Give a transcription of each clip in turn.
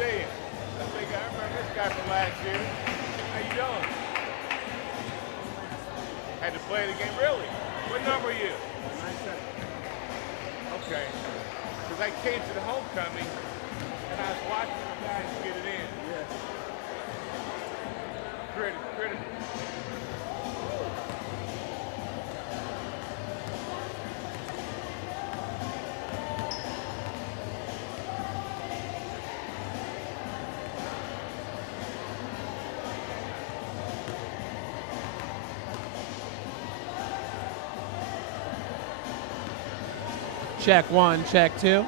see you. I remember this guy from last year. How you doing? Had to play the game, really? What number are you? 97. Okay. Because I came to the homecoming and I was watching the guys get it in. Yeah. Critical. Check one, check two.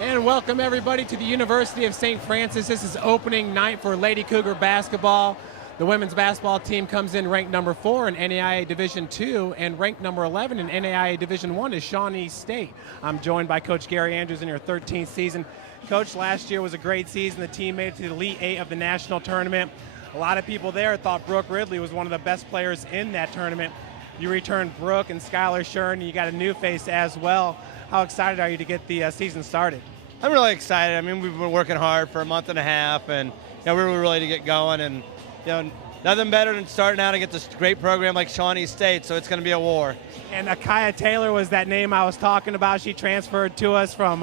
And welcome everybody to the University of St. Francis. This is opening night for Lady Cougar basketball. The women's basketball team comes in ranked number 4 in NAIA Division II, and ranked number 11 in NAIA Division I is Shawnee State. I'm joined by Coach Gary Andrews in her 13th season. Coach, last year was a great season. The team made it to the Elite 8 of the national tournament. A lot of people there thought Brooke Ridley was one of the best players in that tournament. You returned Brooke and Skylar Shern, and you got a new face as well. How excited are you to get the season started? I'm really excited. I mean, we've been working hard for a month and a half, and we're ready to get going. And nothing better than starting out against this great program like Shawnee State. So it's going to be a war. And Akaya Taylor was that name I was talking about. She transferred to us from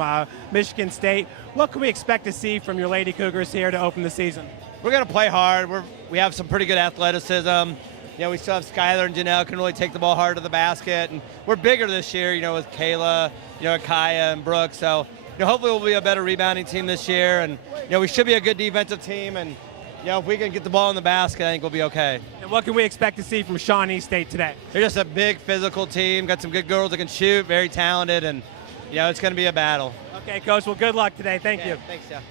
Michigan State. What can we expect to see from your Lady Cougars here to open the season? We're going to play hard. We have some pretty good athleticism. We still have Skylar and Janelle can really take the ball hard to the basket. And we're bigger this year, with Kayla, Akaya and Brooke. So, hopefully we'll be a better rebounding team this year. And, we should be a good defensive team. And, if we can get the ball in the basket, I think we'll be okay. And what can we expect to see from Shawnee State today? They're just a big physical team, got some good girls that can shoot, very talented, and, it's going to be a battle. Okay, Coach, well, good luck today. Thank you. Thanks, Jeff.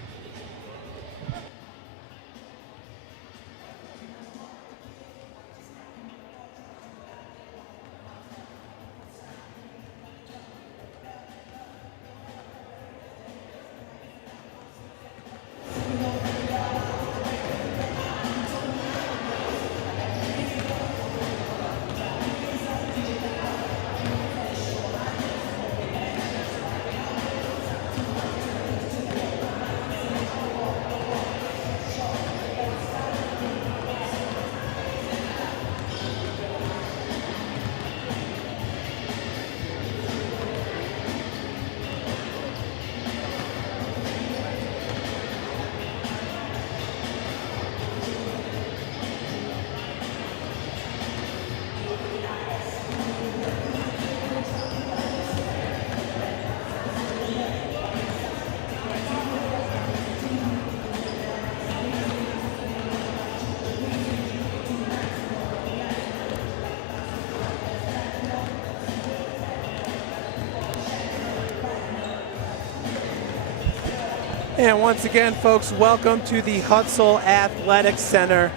And once again, folks, welcome to the Hutzel Athletic Center,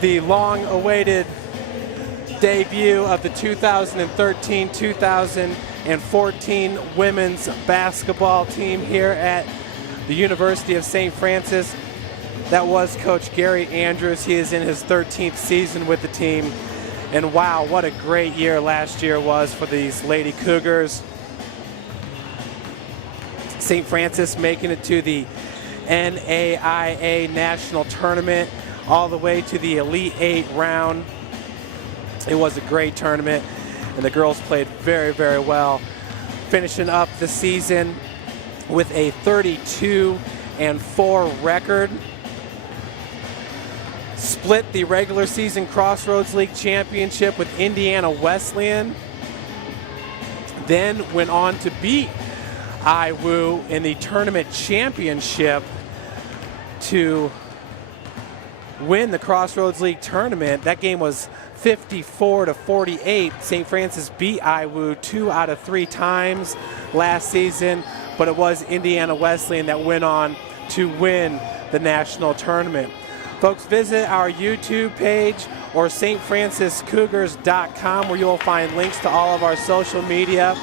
the long-awaited debut of the 2013-2014 women's basketball team here at the University of St. Francis. That was Coach Gary Andrews. He is in his 13th season with the team. And wow, what a great year last year was for these Lady Cougars. St. Francis making it to the NAIA National Tournament, all the way to the Elite 8 round. It was a great tournament, and the girls played very, very well, finishing up the season with a 32-4 record. Split the regular season Crossroads League championship with Indiana Wesleyan, then went on to beat IWU in the tournament championship to win the Crossroads League tournament. That game was 54-48. St. Francis beat IWU 2 out of 3 times last season, but it was Indiana Wesleyan that went on to win the national tournament. Folks, visit our YouTube page or stfranciscougars.com, where you'll find links to all of our social media,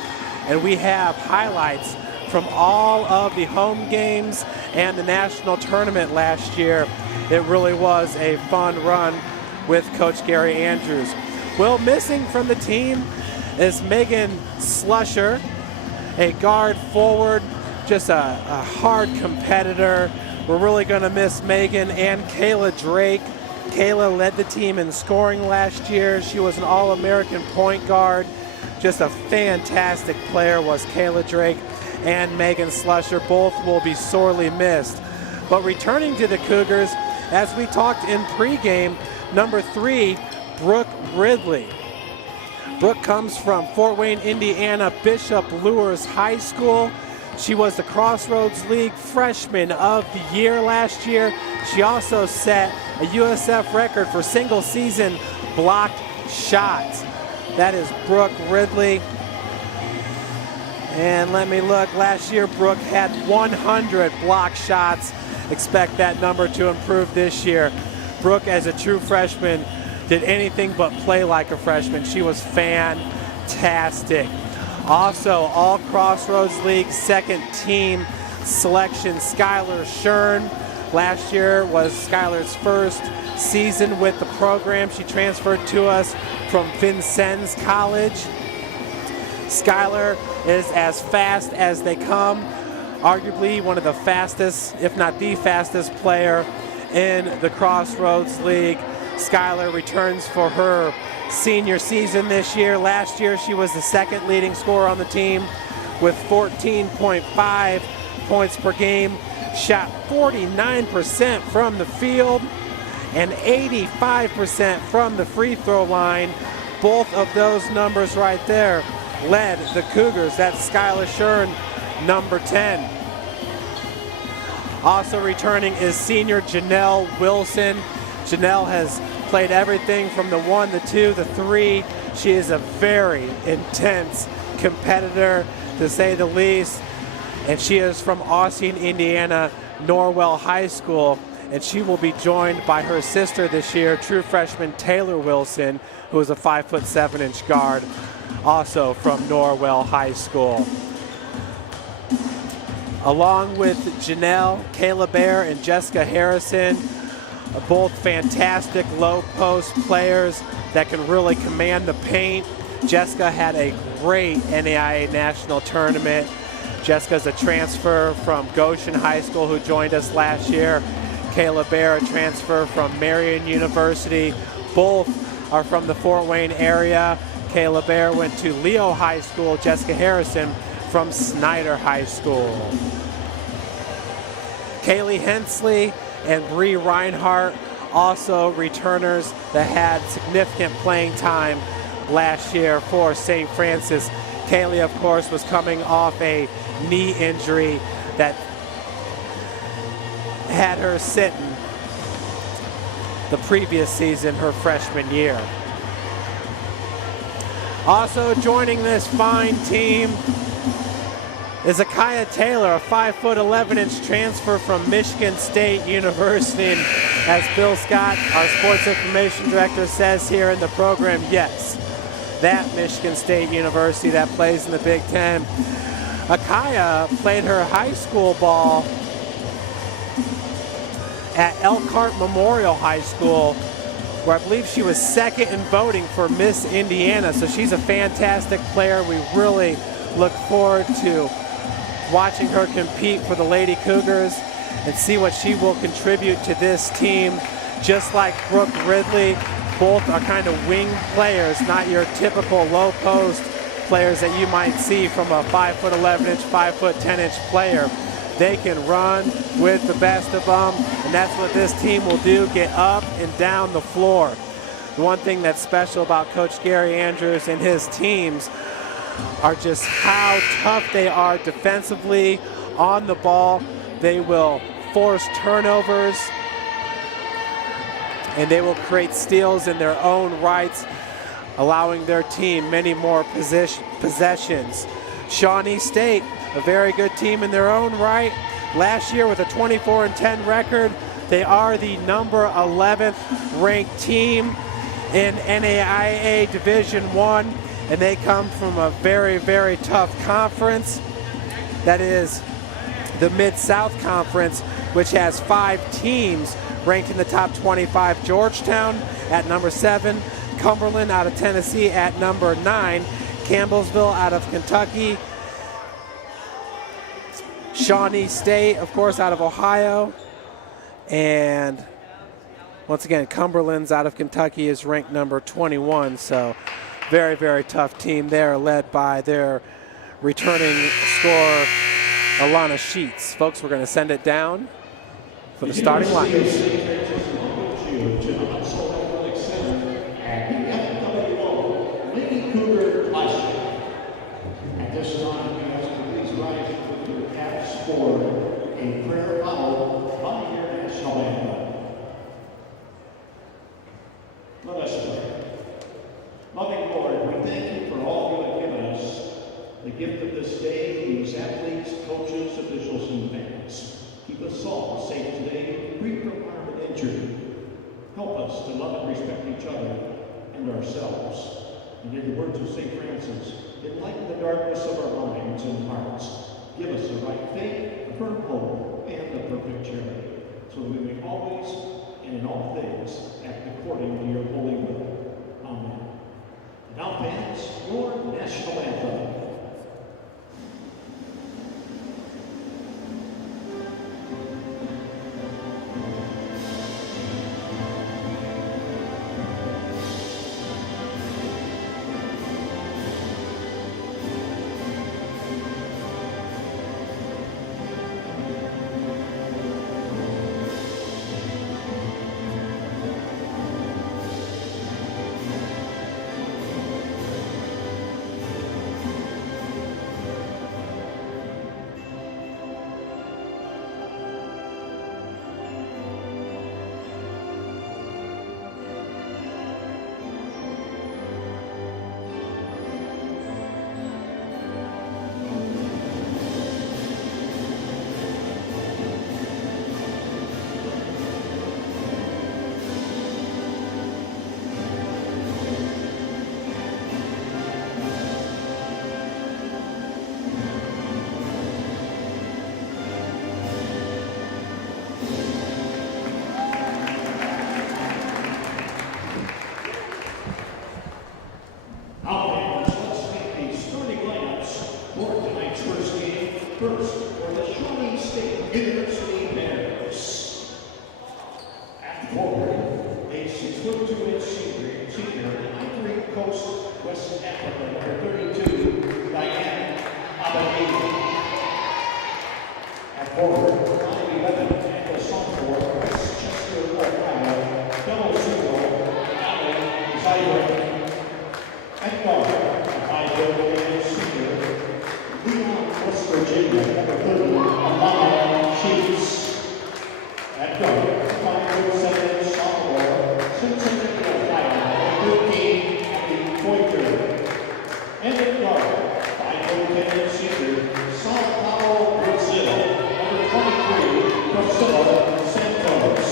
and we have highlights from all of the home games and the national tournament last year. It really was a fun run with Coach Gary Andrews. Well, missing from the team is Megan Slusher, a guard forward, just a hard competitor. We're really going to miss Megan and Kayla Drake. Kayla led the team in scoring last year. She was an All-American point guard. Just a fantastic player was Kayla Drake and Megan Slusher. Both will be sorely missed. But returning to the Cougars, as we talked in pregame, number 3, Brooke Ridley. Brooke comes from Fort Wayne, Indiana, Bishop Luers High School. She was the Crossroads League Freshman of the Year last year. She also set a USF record for single season blocked shots. That is Brooke Ridley. And let me look, last year Brooke had 100 block shots. Expect that number to improve this year. Brooke, as a true freshman, did anything but play like a freshman. She was fantastic. Also, all Crossroads League second team selection, Skylar Shern. Last year was Skylar's first season with the program. She transferred to us from Vincennes College. Skylar is as fast as they come. Arguably one of the fastest, if not the fastest player in the Crossroads League. Skylar returns for her senior season this year. Last year she was the second leading scorer on the team with 14.5 points per game. Shot 49% from the field and 85% from the free throw line. Both of those numbers right there led the Cougars. That's Skylar Shern, number 10. Also returning is senior Janelle Wilson. Janelle has played everything from the 1, the 2, the 3. She is a very intense competitor, to say the least. And she is from Austin, Indiana, Norwell High School. And she will be joined by her sister this year, true freshman Taylor Wilson, who is a 5'7" guard, also from Norwell High School. Along with Janelle, Kayla Bear, and Jessica Harrison, both fantastic low post players that can really command the paint. Jessica had a great NAIA national tournament. Jessica's a transfer from Goshen High School who joined us last year. Kayla Bear, a transfer from Marion University. Both are from the Fort Wayne area. Kayla Bear went to Leo High School. Jessica Harrison from Snyder High School. Kaylee Hensley and Bree Reinhart, also returners that had significant playing time last year for St. Francis. Kaylee, of course, was coming off a knee injury that had her sitting the previous season, her freshman year. Also joining this fine team is Akaya Taylor, a 5'11" transfer from Michigan State University. And as Bill Scott, our sports information director, says here in the program, yes, that Michigan State University that plays in the Big Ten. Akaya played her high school ball at Elkhart Memorial High School, where I believe she was second in voting for Miss Indiana. So she's a fantastic player. We really look forward to watching her compete for the Lady Cougars and see what she will contribute to this team. Just like Brooke Ridley, both are kind of wing players, not your typical low post players that you might see from a 5'11", 5'10" player. They can run with the best of them, and that's what this team will do, get up and down the floor. The one thing that's special about Coach Gary Andrews and his teams are just how tough they are defensively on the ball. They will force turnovers, and they will create steals in their own rights, allowing their team many more possessions. Shawnee State, a very good team in their own right. Last year with a 24-10 record, they are the number 11th ranked team in NAIA Division I, and they come from a very, very tough conference. That is the Mid-South Conference, which has 5 teams ranked in the top 25. Georgetown at number 7, Cumberland out of Tennessee at number 9, Campbellsville out of Kentucky, Shawnee State, of course, out of Ohio, and once again, Cumberland's out of Kentucky is ranked number 21, so very, very tough team there, led by their returning scorer, Alana Sheets. Folks, we're going to send it down for the starting lineups. For a prayer followed by your national anthem. Let us pray. Loving Lord, we thank you for all you have given us, the gift of this day, these athletes, coaches, officials, and fans. Keep us all safe today, free from harm and injury. Help us to love and respect each other and ourselves. And in the words of St. Francis, enlighten the darkness of our minds and hearts. Give us a right faith, a firm hope, and a perfect charity, so that we may always and in all things act according to your holy will. Amen. And now, fans, your national anthem. First, for the Shawnee State University Bears. At forward, a 6'2" senior, Ivory Coast, West Africa, number 32, Diane Abadi. At forward, 5'11", and the sophomore, Westchester, Ohio, double single, Ali Zaire. At guard, 5'11" senior, Leon, West Virginia, number 30, Alana Sheets. At guard, 5'7" sophomore, Cincinnati, Ohio, number 13, Abby Pointer. And at guard, 5'10" senior, Sao Paulo, Brazil, number 23, Priscilla Santos.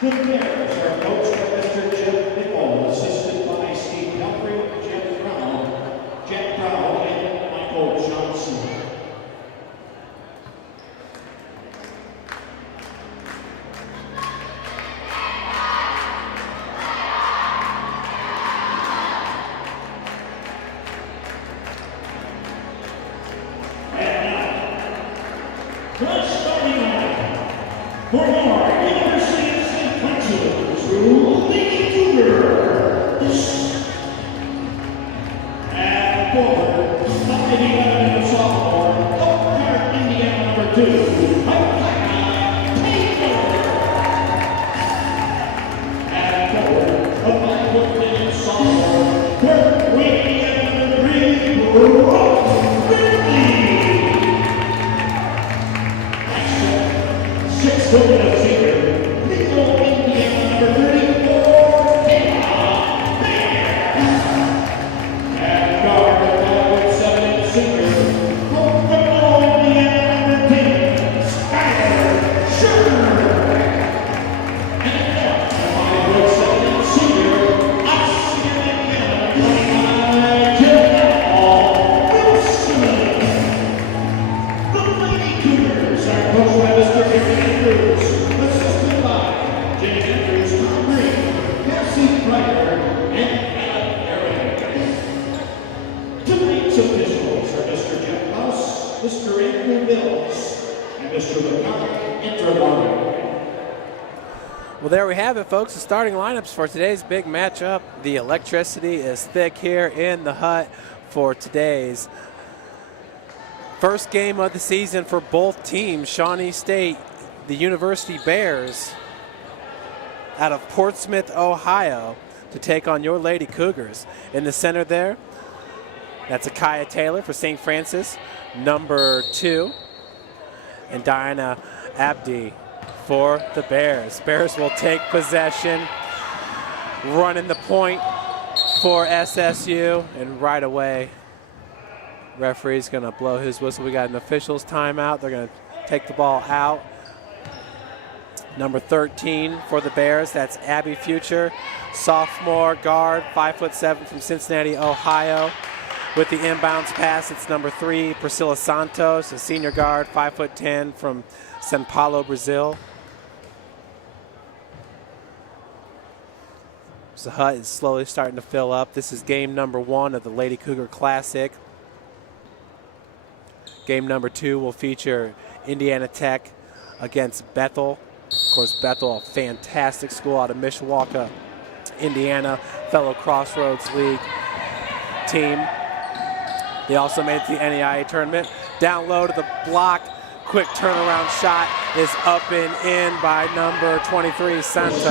The Bears are coached by Mr. Jeff Nichol, assisted by Steve Humphrey, Jack Brown, and Michael Johnson. The starting lineup for our University of St. Francis, Lady Cougars. At forward, 5'11" sophomore, Oak Indiana, number 2, Taylor. At forward, a 5'10" sophomore, Kirk Wade, number 3, Brooke Ridley. 6'4" senior, Little Indiana, number 34, Kayla Bear. At guard, 5'7" senior, Oklahoma, Indiana, number 10, Skyler Sherman. And at guard, 5'7" senior, Oxford, Indiana, 29, Jamal Mr. McConnell, enter line. Well, there we have it, folks. The starting lineups for today's big matchup. The electricity is thick here in the hut for today's first game of the season for both teams. Shawnee State, the University Bears, out of Portsmouth, Ohio, to take on your Lady Cougars. In the center there, that's Akaya Taylor for St. Francis, number 2, and Diana Abdi for the Bears. Bears will take possession, running the point for SSU, and right away, referee's gonna blow his whistle. We got an officials timeout. They're gonna take the ball out. Number 13 for the Bears, that's Abby Future, sophomore guard, 5'7" from Cincinnati, Ohio. With the inbounds pass, it's number 3, Priscilla Santos, a senior guard, 5'10" from Sao Paulo, Brazil. So the hut is slowly starting to fill up. This is game number 1 of the Lady Cougar Classic. Game number 2 will feature Indiana Tech against Bethel. Of course, Bethel, a fantastic school out of Mishawaka, Indiana, fellow Crossroads League team. They also made it to the NAIA tournament. Down low to the block, quick turnaround shot is up and in by number 23, Santos.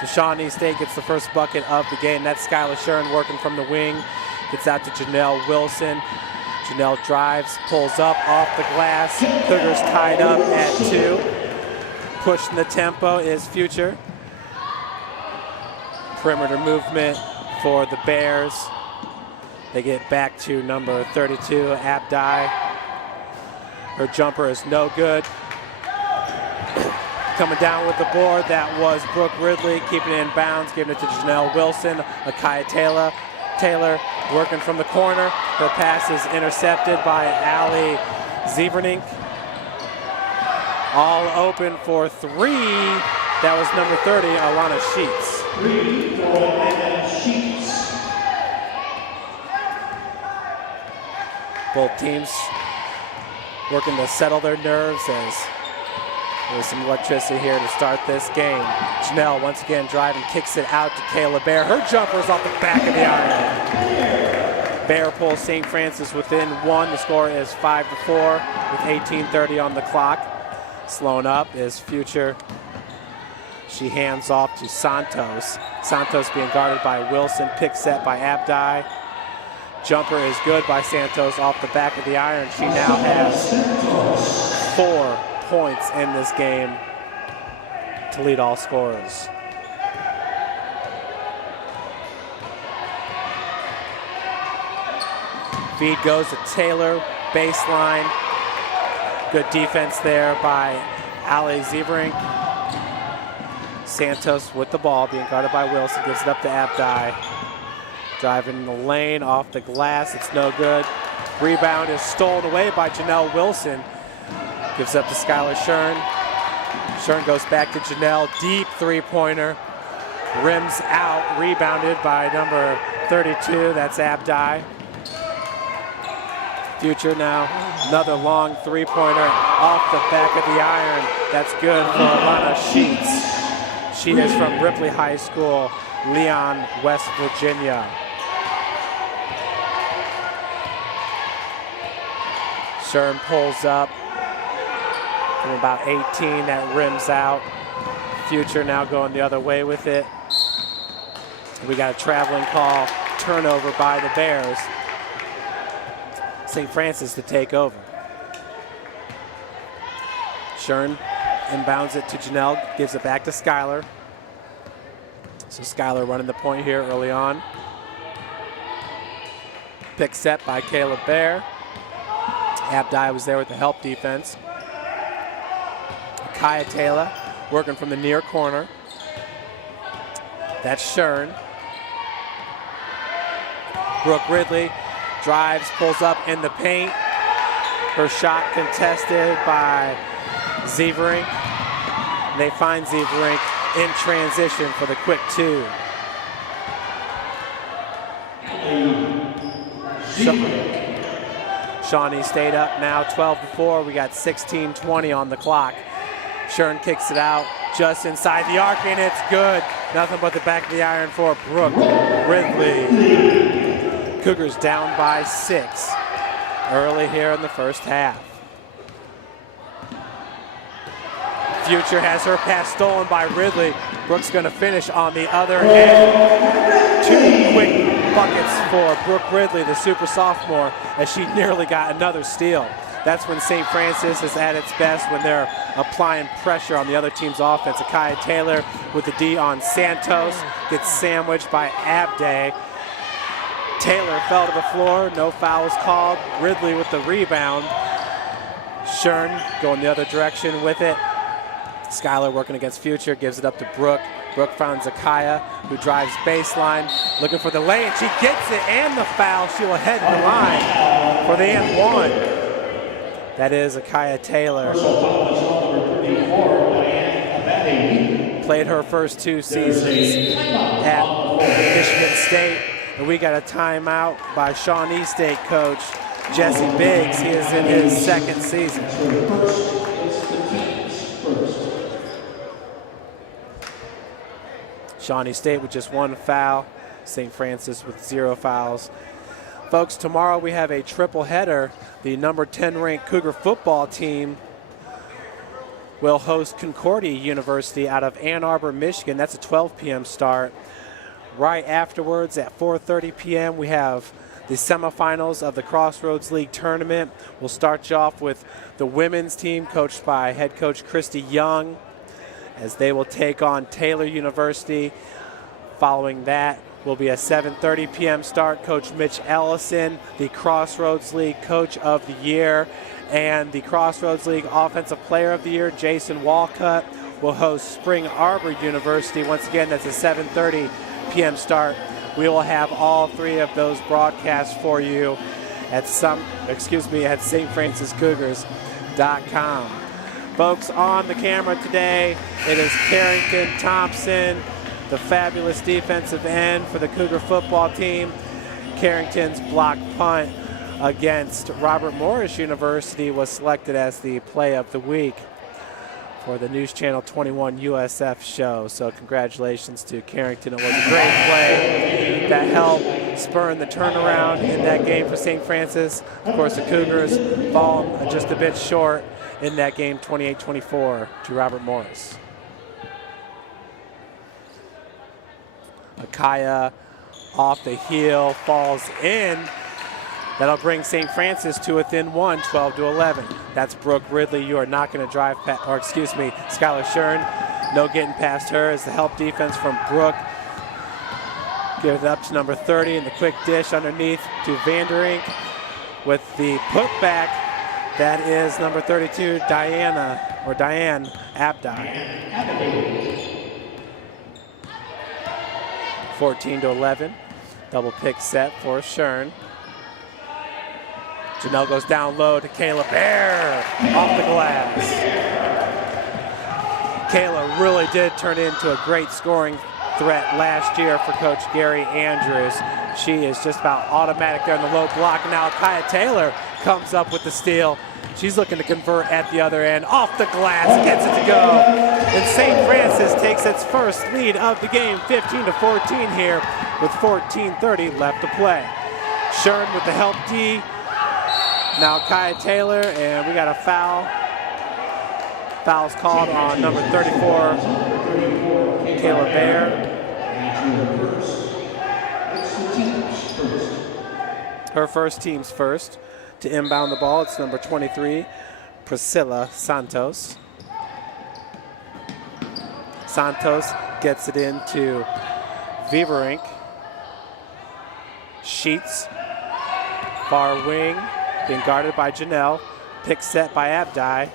So Shawnee State gets the first bucket of the game. That's Skylar Shern working from the wing. Gets out to Janelle Wilson. Janelle drives, pulls up off the glass. Cougars tied up at 2. Pushing the tempo is Future. Perimeter movement for the Bears. They get back to number 32, Abdi. Her jumper is no good. Coming down with the board, that was Brooke Ridley, keeping it in bounds, giving it to Janelle Wilson. Akaya Taylor working from the corner. Her pass is intercepted by Allie Zevernink. All open for 3. That was number 30, Alana Sheets. 3 for Amanda Sheets. Both teams working to settle their nerves as there's some electricity here to start this game. Janelle once again driving, kicks it out to Kayla Bear. Her jumper is off the back of the iron. Bear pulls St. Francis within 1. The score is 5-4 with 18:30 on the clock. Slowing up is Future. She hands off to Santos. Santos being guarded by Wilson. Pick set by Abdi. Jumper is good by Santos off the back of the iron. She now has 4 points in this game to lead all scorers. Feed goes to Taylor, baseline. Good defense there by Allie Zevering. Santos with the ball, being guarded by Wilson, gives it up to Abdi. Driving in the lane, off the glass, it's no good. Rebound is stolen away by Janelle Wilson. Gives up to Skylar Shern. Shern goes back to Janelle, deep 3-pointer. Rims out, rebounded by number 32, that's Abdi. Future now, another long 3-pointer off the back of the iron. That's good for Alana Sheets. She is from Ripley High School, Leon, West Virginia. Shern pulls up from about 18, that rims out. Future now going the other way with it. We got a traveling call, turnover by the Bears. St. Francis to take over. Shern inbounds it to Janelle, gives it back to Skylar. So Skylar running the point here early on. Pick set by Caleb Bear. Abdi was there with the help defense. Kaya Taylor working from the near corner. That's Shern. Brooke Ridley drives, pulls up in the paint. Her shot contested by Zevering. They find Zevering in transition for the quick 2. Shawnee State up now 12-4. We got 16:20 on the clock. Shern kicks it out just inside the arc, and it's good. Nothing but the back of the iron for Brooke Ridley. Cougars down by 6 early here in the first half. Future has her pass stolen by Ridley. Brooke's going to finish on the other end. 2 quick buckets for Brooke Ridley, the super sophomore, as she nearly got another steal. That's when St. Francis is at its best, when they're applying pressure on the other team's offense. Akaya Taylor with the D on Santos gets sandwiched by Abday. Taylor fell to the floor, no fouls called. Ridley with the rebound. Shern going the other direction with it. Skylar working against Future, gives it up to Brooke. Brooke finds Akaya, who drives baseline, looking for the lay, and she gets it, and the foul. She will head to the line for the and one. That is Akaya Taylor. Played her first 2 seasons at Michigan State, and we got a timeout by Shawnee State coach Jesse Biggs. He is in his 2nd season. Shawnee State with just 1 foul. St. Francis with 0 fouls. Folks, tomorrow we have a triple header. The number 10 ranked Cougar football team will host Concordia University out of Ann Arbor, Michigan. That's a 12 p.m. start. Right afterwards at 4:30 p.m. we have the semifinals of the Crossroads League tournament. We'll start you off with the women's team coached by head coach Christy Young, as they will take on Taylor University. Following that will be a 7:30 p.m. start. Coach Mitch Ellison, the Crossroads League Coach of the Year, and the Crossroads League Offensive Player of the Year, Jason Walcott, will host Spring Arbor University. Once again, that's a 7:30 p.m. start. We will have all 3 of those broadcasts for you at stfranciscougars.com. Folks, on the camera today, it is Carrington Thompson, the fabulous defensive end for the Cougar football team. Carrington's block punt against Robert Morris University was selected as the play of the week for the News Channel 21 USF show. So congratulations to Carrington. It was a great play that helped spur the turnaround in that game for St. Francis. Of course, the Cougars fall just a bit short in that game, 28-24 to Robert Morris. Akaya off the heel, falls in. That'll bring St. Francis to within 1, 12-11. That's Brooke Ridley. You are not going to drive past, or excuse me, Skylar Shern. No getting past her as the help defense from Brooke. Give it up to number 30 and the quick dish underneath to Vanderink with the putback. That is number 32, Diane Abdi. 14-11. Double pick set for Shern. Janelle goes down low to Kayla Bear off the glass. Kayla really did turn into a great scoring threat last year for Coach Gary Andrews. She is just about automatic there in the low block. And now Kaya Taylor comes up with the steal. She's looking to convert at the other end. Off the glass, gets it to go. And St. Francis takes its first lead of the game, 15-14 here with 14:30 left to play. Shern with the help D. Now Kaya Taylor, and we got a foul. Foul's called on number 34, Kayla Bear. Her first, team's first. To inbound the ball, it's number 23, Priscilla Santos. Santos gets it into Viverink. Sheets, far wing, being guarded by Janelle. Pick set by Abdi.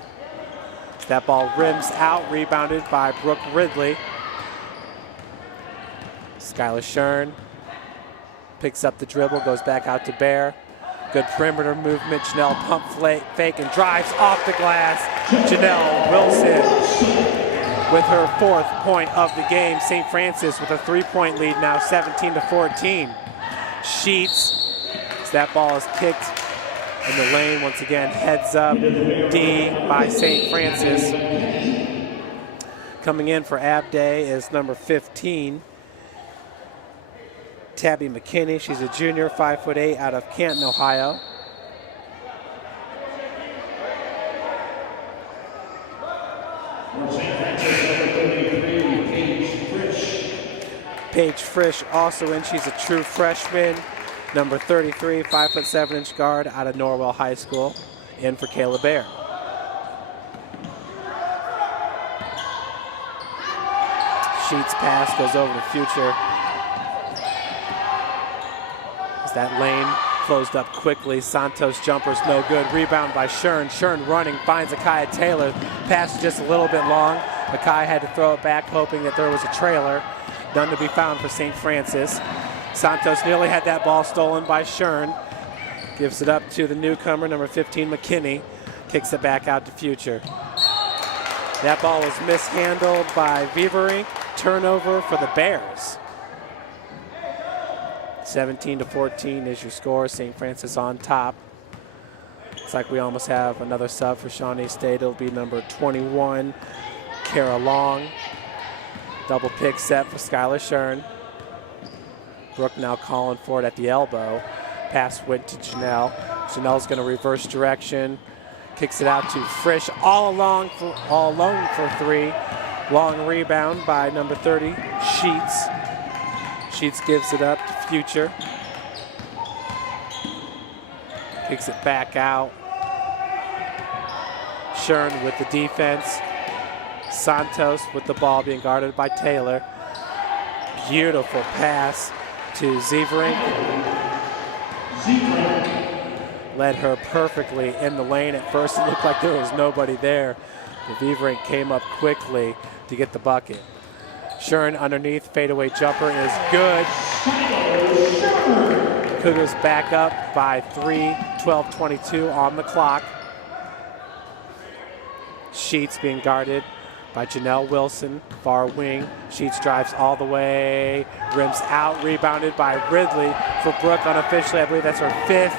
That ball rims out, rebounded by Brooke Ridley. Skylar Shern picks up the dribble, goes back out to Bear. Good perimeter movement. Janelle pump fake and drives off the glass. Janelle Wilson with her 4th point of the game. St. Francis with a 3-point lead now, 17-14. Sheets, as that ball is kicked in the lane. Once again, heads up D by St. Francis. Coming in for Abday is number 15, Tabby McKinney. She's a junior, 5'8", out of Canton, Ohio. Paige Frisch also in. She's a true freshman. Number 33, 5'7" guard out of Norwell High School. In for Kayla Bear. Sheets pass goes over to Future. As that lane closed up quickly. Santos jumper's no good. Rebound by Shern. Shern running, finds Akai Taylor. Pass just a little bit long. Akai had to throw it back, hoping that there was a trailer. None to be found for St. Francis. Santos nearly had that ball stolen by Shern. Gives it up to the newcomer, number 15, McKinney. Kicks it back out to Future. That ball was mishandled by Viverink. Turnover for the Bears. 17-14 is your score. St. Francis on top. Looks like we almost have another sub for Shawnee State. It'll be number 21, Kara Long. Double pick set for Skylar Shern. Brooke now calling for it at the elbow. Pass went to Janelle. Janelle's going to reverse direction. Kicks it out to Frisch, all alone for three. Long rebound by number 30, Sheets. Sheets gives it up to Future. Kicks it back out. Shern with the defense. Santos with the ball being guarded by Taylor. Beautiful pass to Zeverink. Led her perfectly in the lane. At first it looked like there was nobody there. But Zeverink came up quickly to get the bucket. Shern underneath, fadeaway jumper is good. Cougars back up by 3, 12:22 on the clock. Sheets being guarded by Janelle Wilson, far wing. Sheets drives all the way, rims out, rebounded by Ridley for Brooke unofficially. I believe that's her 5th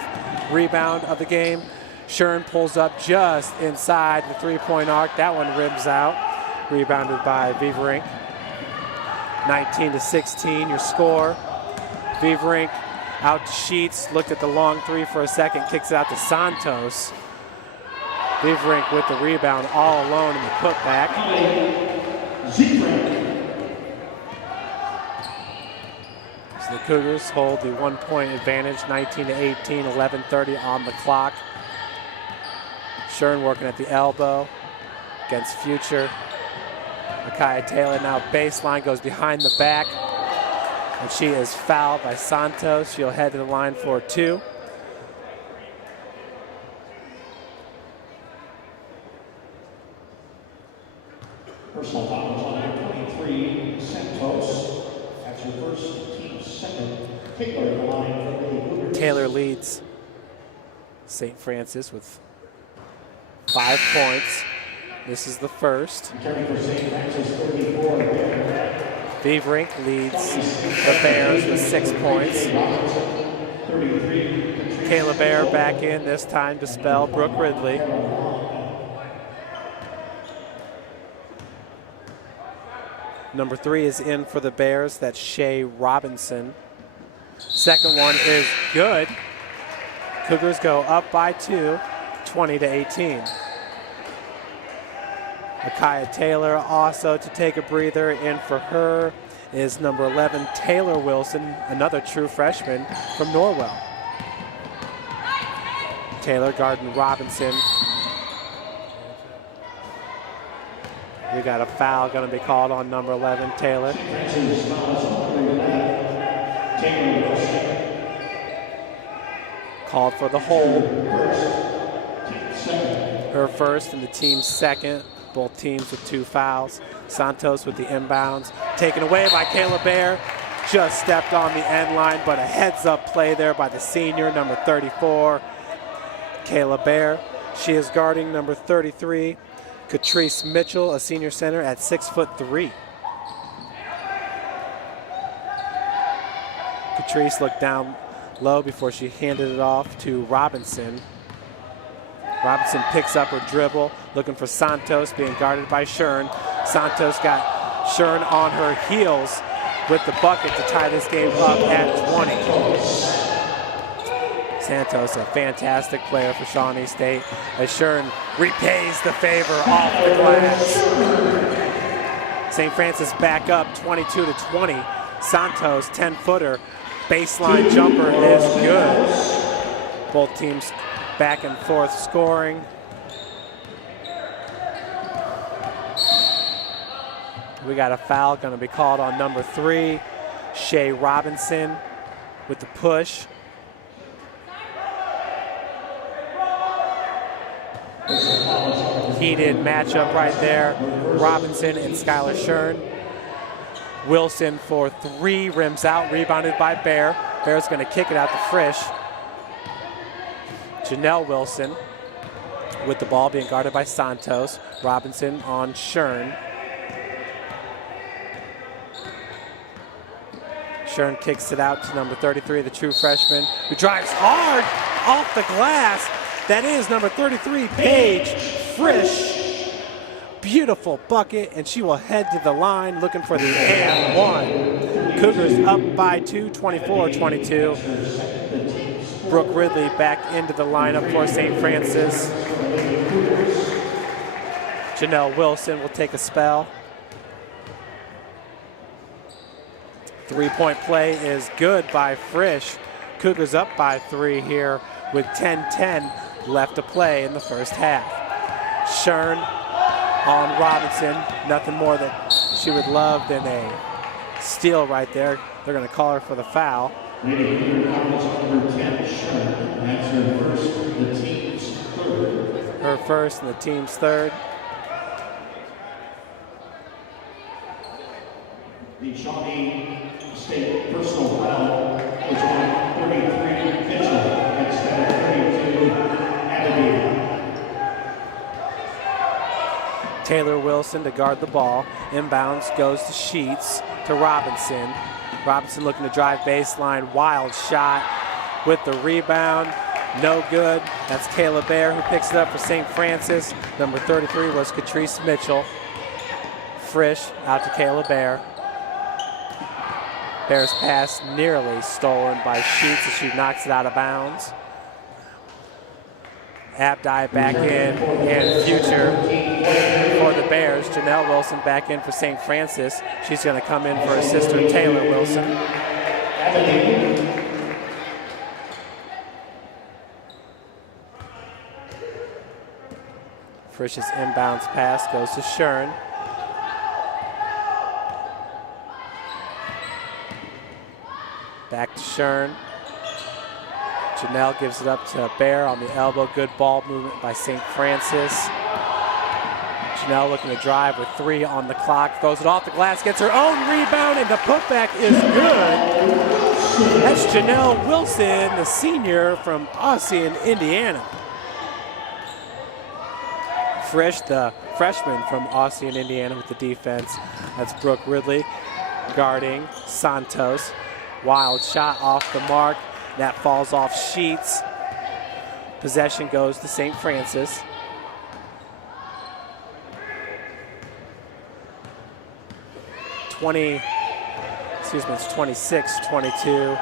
rebound of the game. Shern pulls up just inside the three-point arc. That one rims out, rebounded by Viverink. 19-16, your score. Viverink out to Sheets, looked at the long three for a second, kicks it out to Santos. Viverink with the rebound all alone in the putback. So the Cougars hold the 1-point advantage, 19-18, 11:30 on the clock. Shern working at the elbow against Future. Akaya Taylor now baseline, goes behind the back. And she is fouled by Santos. She'll head to the line for 2. Personal foul is on number 23, Santos. That's your first, team's second. Taylor in the line for the Cougars. Taylor leads St. Francis with 5 points. This is the first. Carrying for St. Francis, 34. Viverink leads the Bears with 6 points. 33. Kayla Bear back in, this time to spell Brooke Ridley. Number 3 is in for the Bears. That's Shay Robinson. Second one is good. Cougars go up by 2, 20-18. Akaya Taylor also to take a breather. In for her is number 11, Taylor Wilson, another true freshman from Norwell. Taylor guarding Robinson. We got a foul going to be called on number 11, Taylor. Called for the hold. Her first and the team's second. Both teams with 2 fouls. Santos with the inbounds. Taken away by Kayla Bear. Just stepped on the end line, but a heads-up play there by the senior, number 34, Kayla Bear. She is guarding number 33, Catrice Mitchell, a senior center at 6'3". Catrice looked down low before she handed it off to Robinson. Robinson picks up her dribble, looking for Santos, being guarded by Shern. Santos got Shern on her heels with the bucket to tie this game up at 20. Santos, a fantastic player for Shawnee State, as Shern repays the favor off the glass. St. Francis back up 22-20. Santos, 10-footer, baseline jumper is good. Both teams back and forth scoring. We got a foul going to be called on number 3, Shea Robinson with the push. Heated matchup right there. Robinson and Skylar Shern. Wilson for 3, rims out, rebounded by Bear. Bear's going to kick it out to Frisch. Janelle Wilson with the ball, being guarded by Santos. Robinson on Shern. Shern kicks it out to number 33, the true freshman, who drives hard off the glass. That is number 33, Paige Frisch. Beautiful bucket, and she will head to the line looking for the and one. Cougars up by 2, 24-22. Brooke Ridley back into the lineup for St. Francis. Janelle Wilson will take a spell. 3-point play is good by Frisch. Cougars up by 3 here with 10-10 left to play in the first half. Shern on Robinson. Nothing more that she would love than a steal right there. They're going to call her for the foul. Number 10, Shern. That's her first, the team's third. Her first and the team's third. The Shawnee State personal foul was on 33, Mitchell, instead of 32, Abigail. Taylor Wilson to guard the ball. Inbounds goes to Sheets to Robinson. Robinson looking to drive baseline. Wild shot with the rebound. No good. That's Kayla Bear who picks it up for St. Francis. Number 33 was Catrice Mitchell. Frisch out to Kayla Bear. Bear's pass nearly stolen by Sheets as she knocks it out of bounds. Abdi back in, and future for the Bears. Janelle Wilson back in for St. Francis. She's going to come in for her sister Taylor Wilson. Frisch's inbounds pass goes to Shern. Back to Shern. Janelle gives it up to Bear on the elbow. Good ball movement by St. Francis. Janelle looking to drive with 3 on the clock. Throws it off the glass, gets her own rebound, and the putback is good. That's Janelle Wilson, the senior from Ossian, Indiana. Frisch, the freshman from Ossian, Indiana, with the defense. That's Brooke Ridley guarding Santos. Wild shot off the mark. That falls off Sheets. Possession goes to St. Francis. It's 26-22.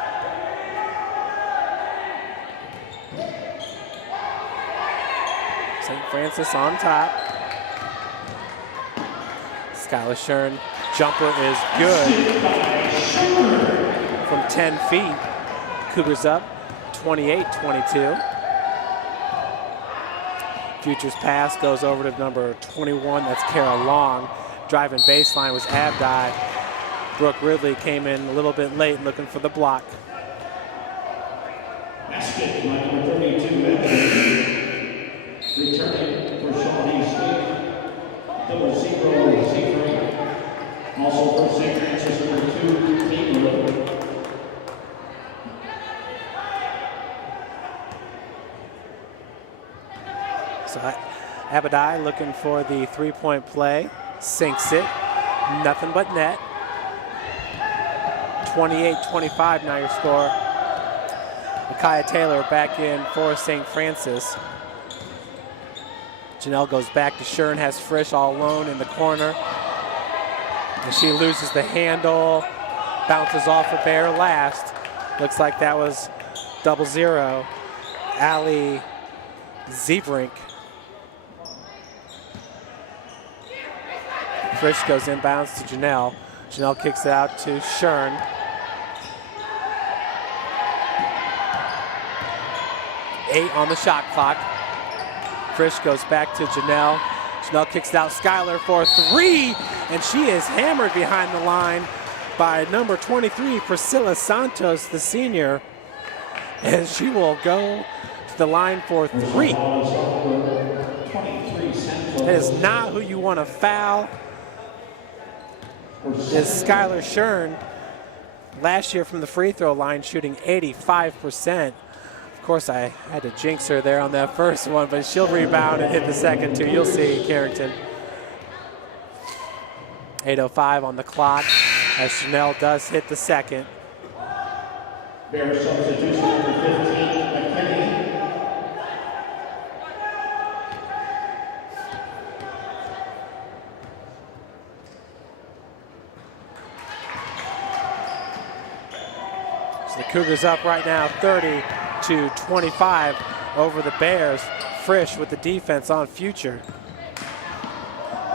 St. Francis on top. Skylar Shern, jumper is good. From 10 feet. Cougars up 28-22. Futures pass goes over to number 21. That's Kara Long. Driving baseline was Abdi. Brooke Ridley came in a little bit late looking for the block. Basket, number 32, returning for Shawnee State. 0-0. Also for St. Francis, number 2, Taylor. So Abadi looking for the 3-point play. Sinks it. Nothing but net. 28-25 now your score. Micaiah Taylor back in for St. Francis. Janelle goes back to Shern, has Frisch all alone in the corner. And she loses the handle, bounces off of Bear last. Looks like that was 0-0. Ali Zevrink. Frisch goes inbounds to Janelle. Janelle kicks it out to Shern. Eight on the shot clock. Frisch goes back to Janelle. Janelle kicks it out. Skylar for three, and she is hammered behind the line by number 23, Priscilla Santos, the senior, and she will go to the line for three. That is not who you want to foul. Is Skylar Shern, last year from the free throw line, shooting 85%. Of course, I had to jinx her there on that first one, but she'll rebound and hit the second too. You'll see, Carrington. 8:05 on the clock as Chanel does hit the second. Bear substitution number 15, McKinney. So the Cougars up right now 30-25 over the Bears. Frisch with the defense on Future.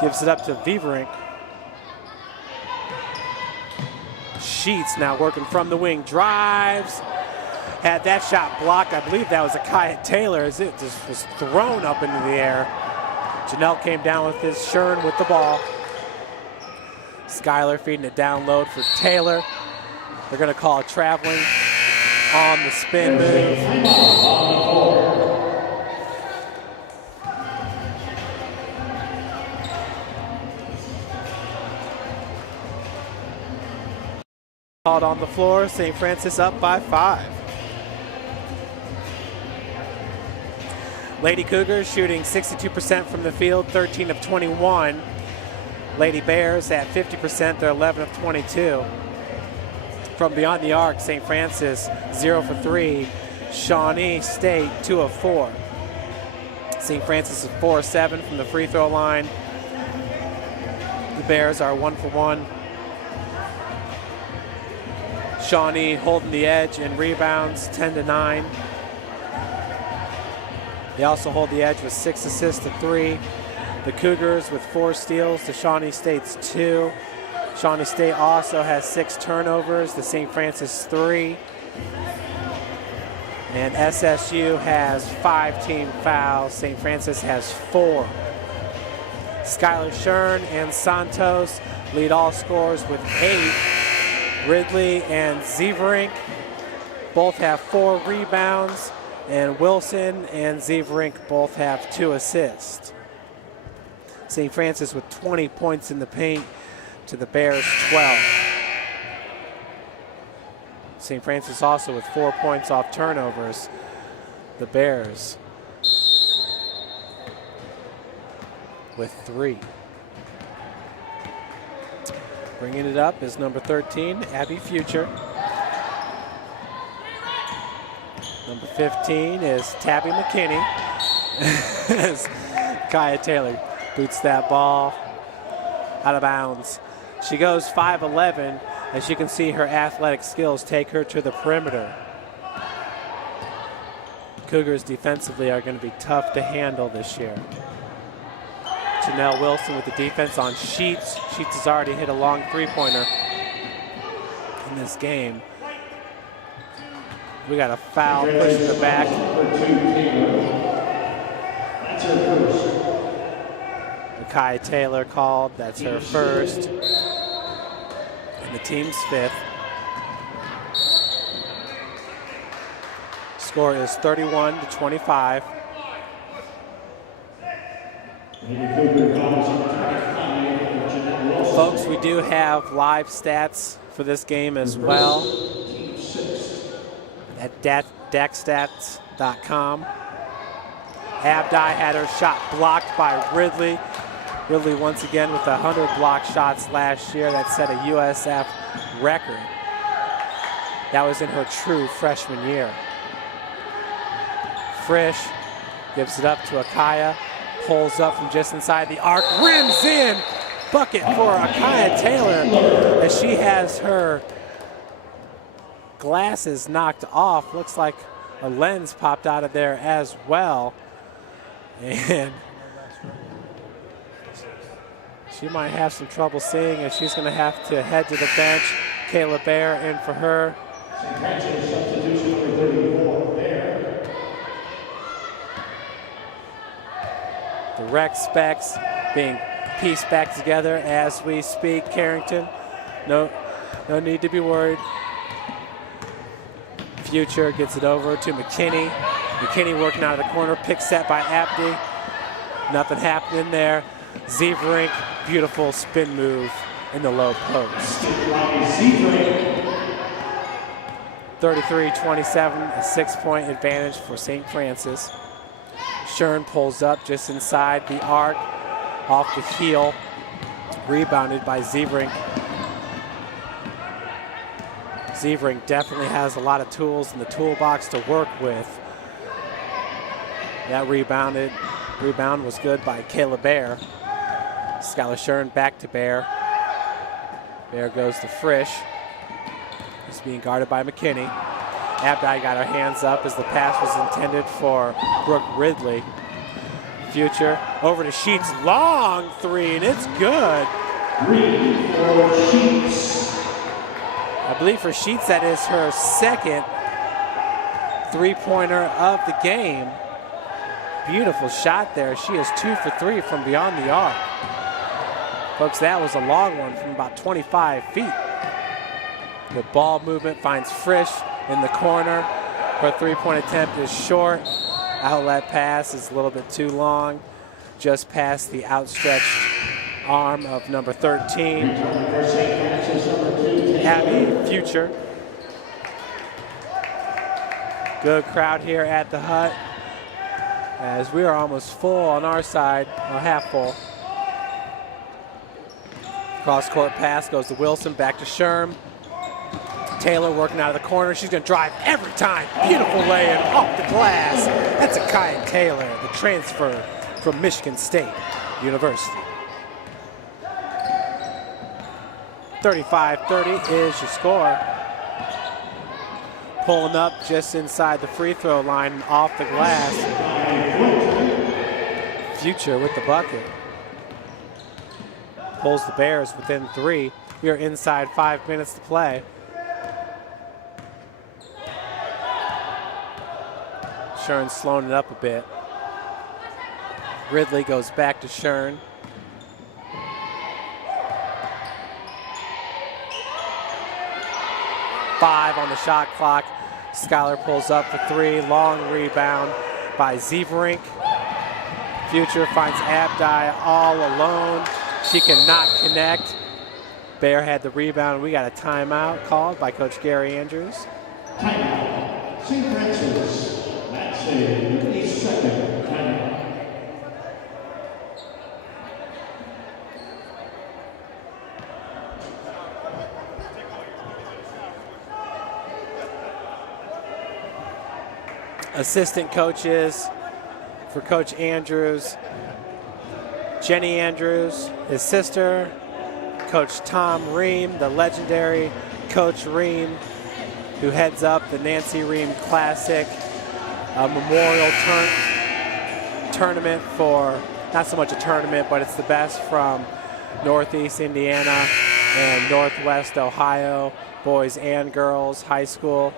Gives it up to Viverink. Sheets now working from the wing, drives. Had that shot blocked. I believe that was Akaya Taylor as it just was thrown up into the air. Janelle came down with his Shern with the ball. Skylar feeding it down low for Taylor. They're going to call it traveling on the spin move. Called on the floor. St. Francis up by 5. Lady Cougars shooting 62% from the field, 13 of 21. Lady Bears at 50%, they're 11 of 22. From beyond the arc, St. Francis 0 for 3. Shawnee State 2 of 4. St. Francis is 4 of 7 from the free throw line. The Bears are 1 for 1. Shawnee holding the edge in rebounds, 10-9. They also hold the edge with 6 assists to 3. The Cougars with 4 steals to Shawnee State's 2. Shawnee State also has 6 turnovers, the St. Francis 3. And SSU has 5 team fouls. St. Francis has 4. Skylar Shern and Santos lead all scorers with 8. Ridley and Zeverink both have 4 rebounds. And Wilson and Zeverink both have 2 assists. St. Francis with 20 points in the paint to the Bears 12. St. Francis also with 4 points off turnovers. The Bears with 3. Bringing it up is number 13, Abby Future. Number 15 is Tabby McKinney. As Kaya Taylor boots that ball out of bounds. She goes 5'11", as you can see her athletic skills take her to the perimeter. Cougars defensively are going to be tough to handle this year. Janelle Wilson with the defense on Sheets. Sheets has already hit a long three-pointer in this game. We got a foul pushing the back. That's her first. Makai Taylor called. That's her first. And the team's 5th. Score is 31-25. Folks, we do have live stats for this game as well at DACstats.com. Abdi had her shot blocked by Ridley. Ridley once again with 100 block shots last year. That set a USF record. That was in her true freshman year. Frisch gives it up to Akaya. pulls up from just inside the arc, rims in. Bucket for Akaya Taylor as she has her glasses knocked off. Looks like a lens popped out of there as well. And she might have some trouble seeing, and she's going to have to head to the bench. Kayla Bear in for her. Substitution number 34, Bear. The rec specs being pieced back together as we speak. Carrington, no need to be worried. Future gets it over to McKinney. McKinney working out of the corner, pick set by Abdi. Nothing happening there. Zeverink, beautiful spin move in the low post. 33-27, a 6-point advantage for St. Francis. Shern pulls up just inside the arc, off the heel, rebounded by Zeverink. Zeverink definitely has a lot of tools in the toolbox to work with. That rebound was good by Kayla Bear. Skylar Shern back to Bear. Bear goes to Frisch. He's being guarded by McKinney. Abdi got her hands up as the pass was intended for Brooke Ridley. Future over to Sheets, long three, and it's good. 3 for Sheets. I believe for Sheets that is her second three-pointer of the game. Beautiful shot there. She is 2 for 3 from beyond the arc. Folks, that was a long one from about 25 feet. The ball movement finds Frisch in the corner. Her three-point attempt is short. Outlet pass is a little bit too long. Just past the outstretched arm of number 13. Abby Future. Good crowd here at the Hut, as we are almost full on our side, well, half full. Cross-court pass goes to Wilson, back to Sherm. Taylor working out of the corner. She's going to drive every time. Beautiful layup off the glass. That's Akaya Taylor, the transfer from Michigan State University. 35-30 is your score. Pulling up just inside the free throw line off the glass. Future with the bucket. Pulls the Bears within 3. We are inside 5 minutes to play. Shern's slowing it up a bit. Ridley goes back to Shern. Five on the shot clock. Skylar pulls up for 3. Long rebound by Zeverink. Future finds Abdi all alone. She cannot connect. Bear had the rebound. We got a timeout called by Coach Gary Andrews. Timeout. St. Francis. That's a 50-second timeout. Assistant coaches for Coach Andrews. Jenny Andrews, his sister, Coach Tom Ream, the legendary Coach Ream, who heads up the Nancy Ream Classic Memorial Tournament for, not so much a tournament, but it's the best from Northeast Indiana and Northwest Ohio, boys and girls, high school.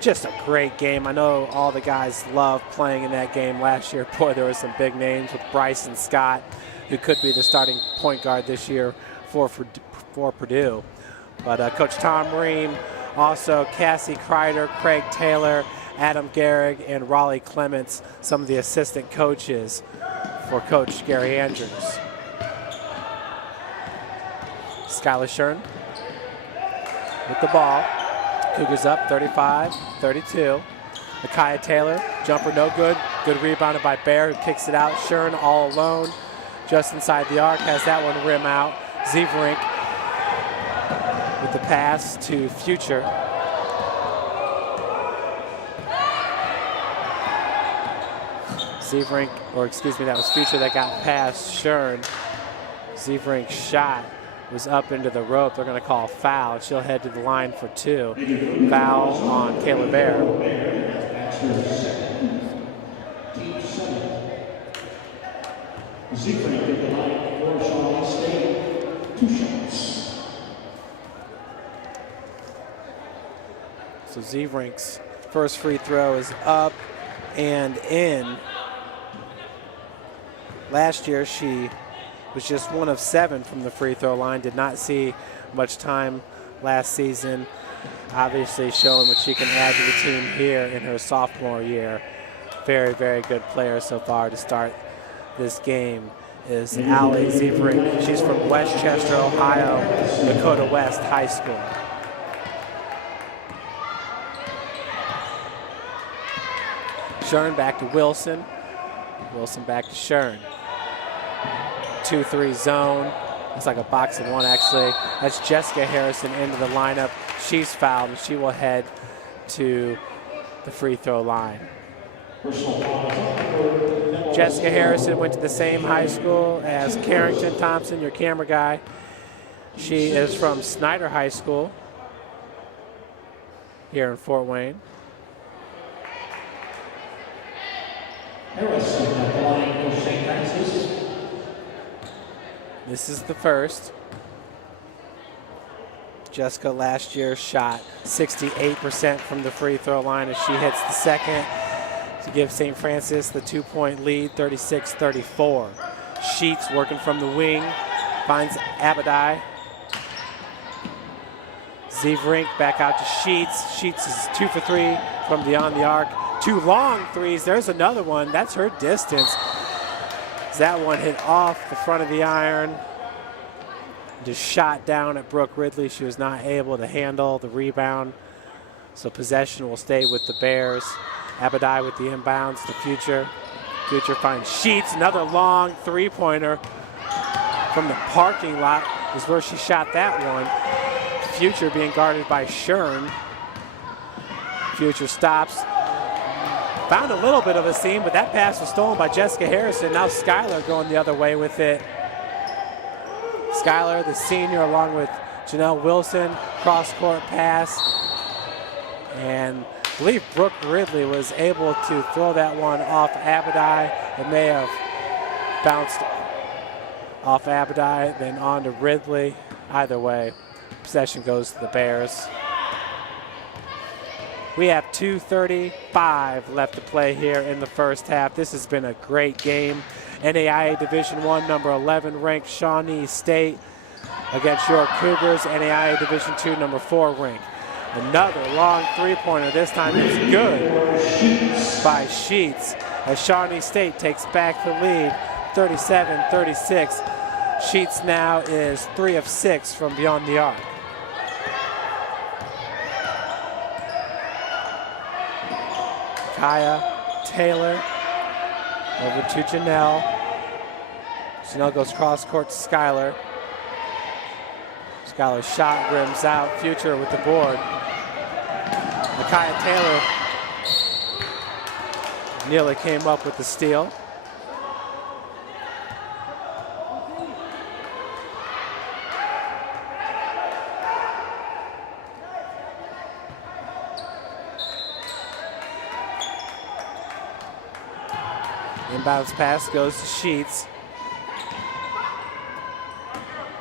Just a great game. I know all the guys loved playing in that game last year. Boy, there were some big names with Bryson Scott, who could be the starting point guard this year for Purdue. But Coach Tom Ream, also Cassie Kreider, Craig Taylor, Adam Gehrig, and Raleigh Clements, some of the assistant coaches for Coach Gary Andrews. Skylar Shern with the ball. Cougars up 35-32. Akaya Taylor, jumper no good. Good rebounded by Bear, who kicks it out. Shern all alone, just inside the arc, has that one rim out. Zeverink with the pass to Future. Zevrink, or excuse me, that was Future that got past Shern. Zevrink's shot was up into the rope. They're going to call foul. She'll head to the line for 2. Foul on Kayla Bear. That's her second. Team 7. Zebrink at the line for Shawnee State. 2 shots. So Zevrink's first free throw is up and in. Last year she was just 1 of 7 from the free throw line. Did not see much time last season. Obviously showing what she can add to the team here in her sophomore year. Very, very good player so far to start this game is Allie Zevrink. She's from Westchester, Ohio, Dakota West High School. Shern back to Wilson. Wilson back to Shern. 2-3 zone. Looks like a box and one actually. That's Jessica Harrison into the lineup. She's fouled and she will head to the free throw line. Jessica Harrison went to the same high school as Carrington Thompson, your camera guy. She is from Snyder High School here in Fort Wayne. Harrison at the line for St. Francis. This is the first. Jessica last year shot 68% from the free throw line as she hits the second to give St. Francis the 2-point lead, 36-34. Sheets working from the wing, finds Abadai. Zevrink back out to Sheets. Sheets is 2 for 3 from beyond the arc. 2 long threes. There's another one. That's her distance. That one hit off the front of the iron. Just shot down at Brooke Ridley. She was not able to handle the rebound. So possession will stay with the Bears. Abadai with the inbounds to Future. Future finds Sheets. Another long three-pointer from the parking lot is where she shot that one. Future being guarded by Shern. Future stops. Found a little bit of a seam, but that pass was stolen by Jessica Harrison. Now Skylar going the other way with it. Skylar, the senior, along with Janelle Wilson, cross-court pass. And I believe Brooke Ridley was able to throw that one off Abadai. It may have bounced off Abadai, then on to Ridley. Either way, possession goes to the Bears. We have 2:35 left to play here in the first half. This has been a great game. NAIA Division I, number 11 ranked Shawnee State against your Cougars, NAIA Division II, number 4 ranked. Another long three-pointer. This time it's good by Sheets as Shawnee State takes back the lead, 37-36. Sheets now is 3 of 6 from beyond the arc. Kaya Taylor over to Janelle. Janelle goes cross-court to Skylar. Skylar's shot rims out. Future with the board. Kaya Taylor nearly came up with the steal. Inbounds pass goes to Sheets.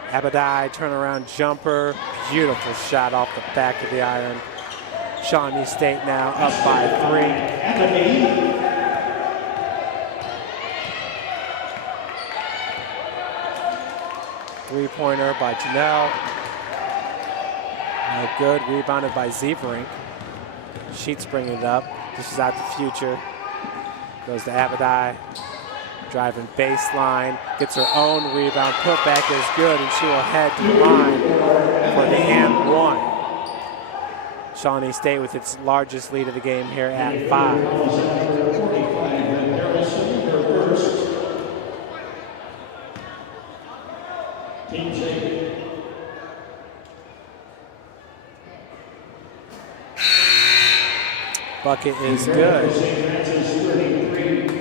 Abadai turnaround jumper. Beautiful shot off the back of the iron. Shawnee State now up by 3. Three-pointer by Janelle. No good. Rebounded by Zevrink. Sheets bringing it up. This is out to Future. Goes to Abadai, driving baseline, gets her own rebound, putback is good, and she will head to the line for the and one. Shawnee State with its largest lead of the game here at 5. Bucket is good.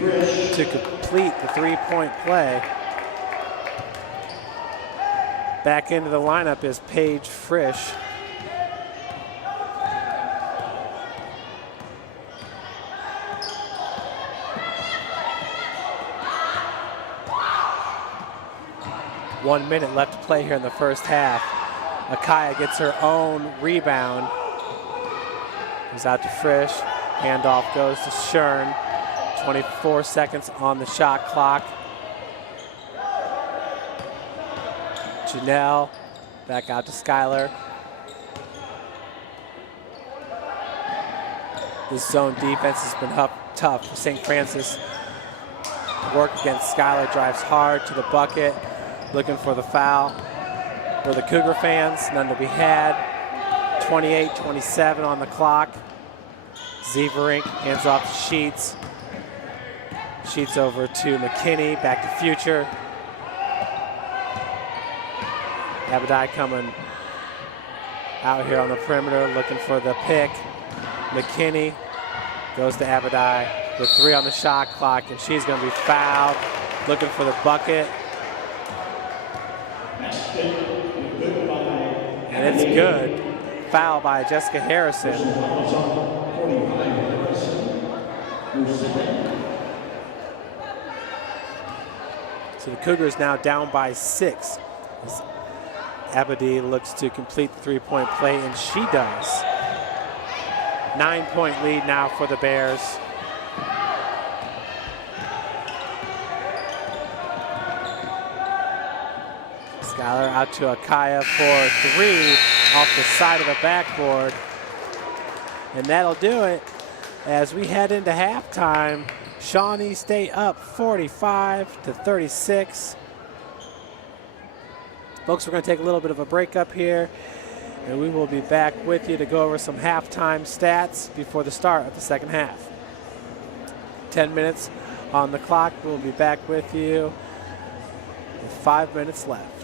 Frisch. to complete the three-point play. Back into the lineup is Paige Frisch. One minute left to play here in the first half. Akaya gets her own rebound. Goes out to Frisch. Handoff goes to Shern. 24 seconds on the shot clock. Janelle back out to Skylar. This zone defense has been tough for St. Francis. Work against Skylar, drives hard to the bucket, looking for the foul. For the Cougar fans, none to be had. 28-27 on the clock. Zeverink hands off to Sheets. Sheets over to McKinney, back to Future. Abadai coming out here on the perimeter, looking for the pick. McKinney goes to Abadai with 3 on the shot clock, and she's going to be fouled, looking for the bucket. And it's good. Foul by Jessica Harrison. So the Cougars now down by 6. As Abadi looks to complete the three-point play, and she does. 9-point lead now for the Bears. Skylar out to Akaya for 3 off the side of the backboard. And that'll do it as we head into halftime. Shawnee State up 45-36. Folks, we're going to take a little bit of a break up here, and we will be back with you to go over some halftime stats before the start of the second half. 10 minutes on the clock. We'll be back with you with 5 minutes left.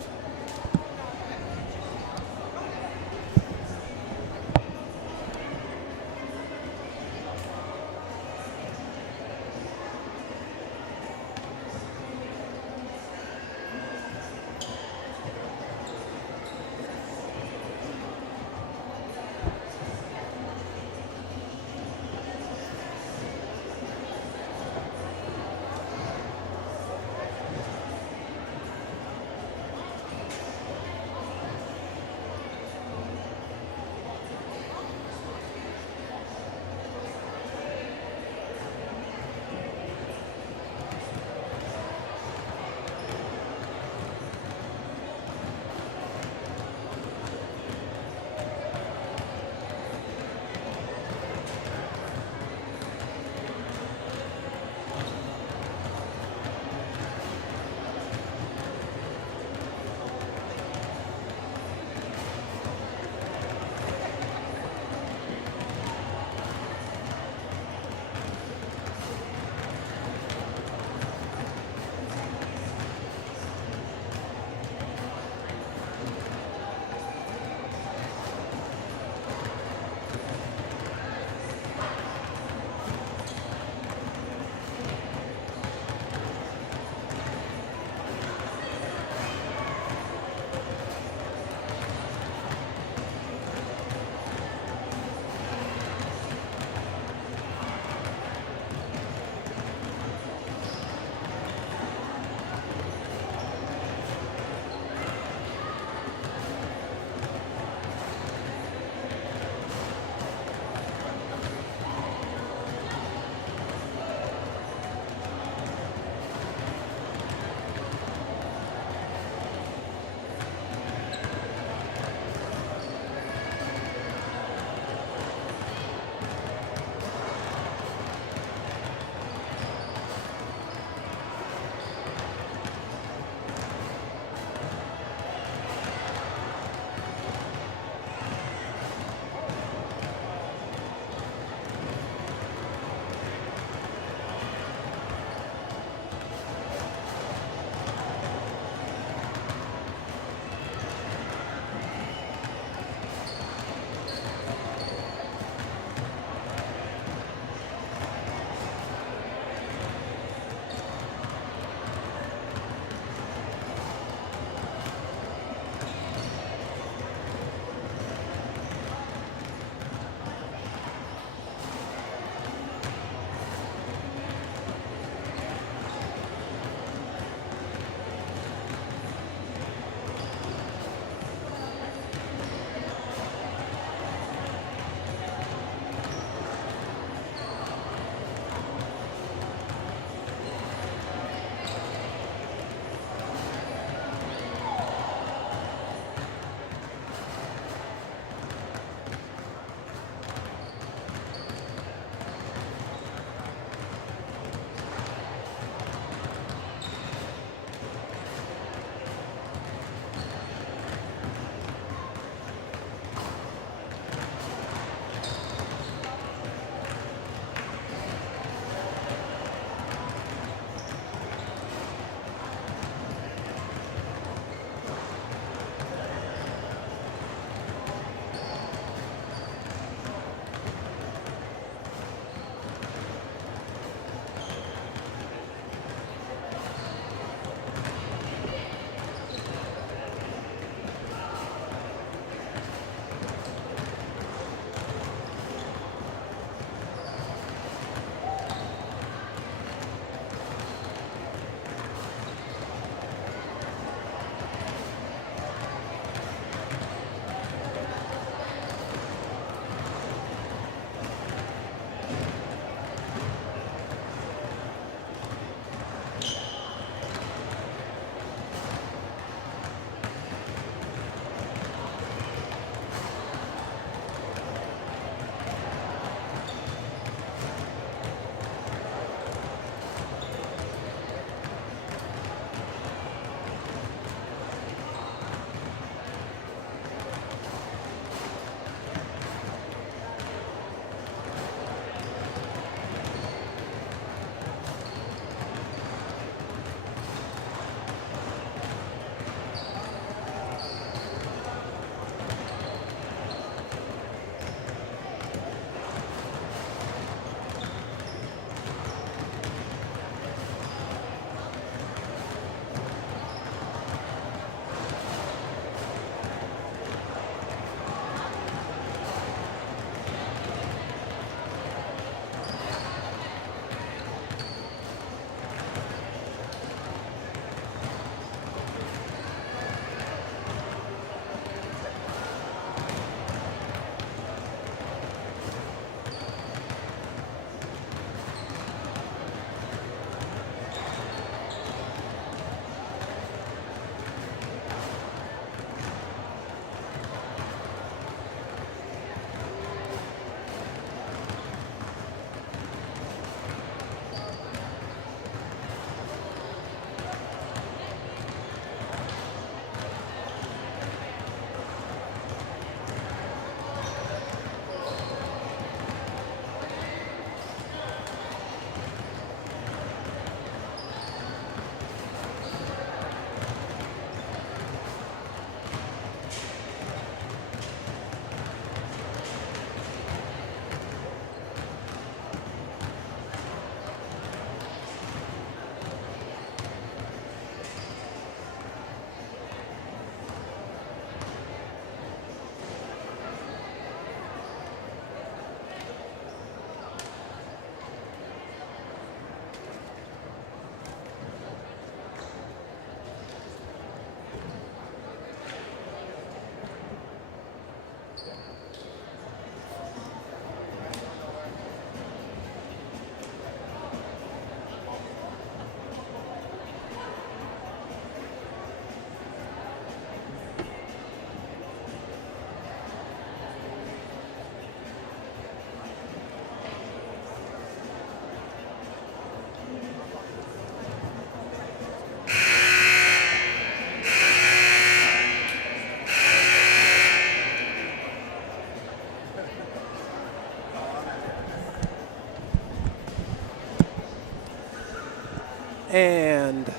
And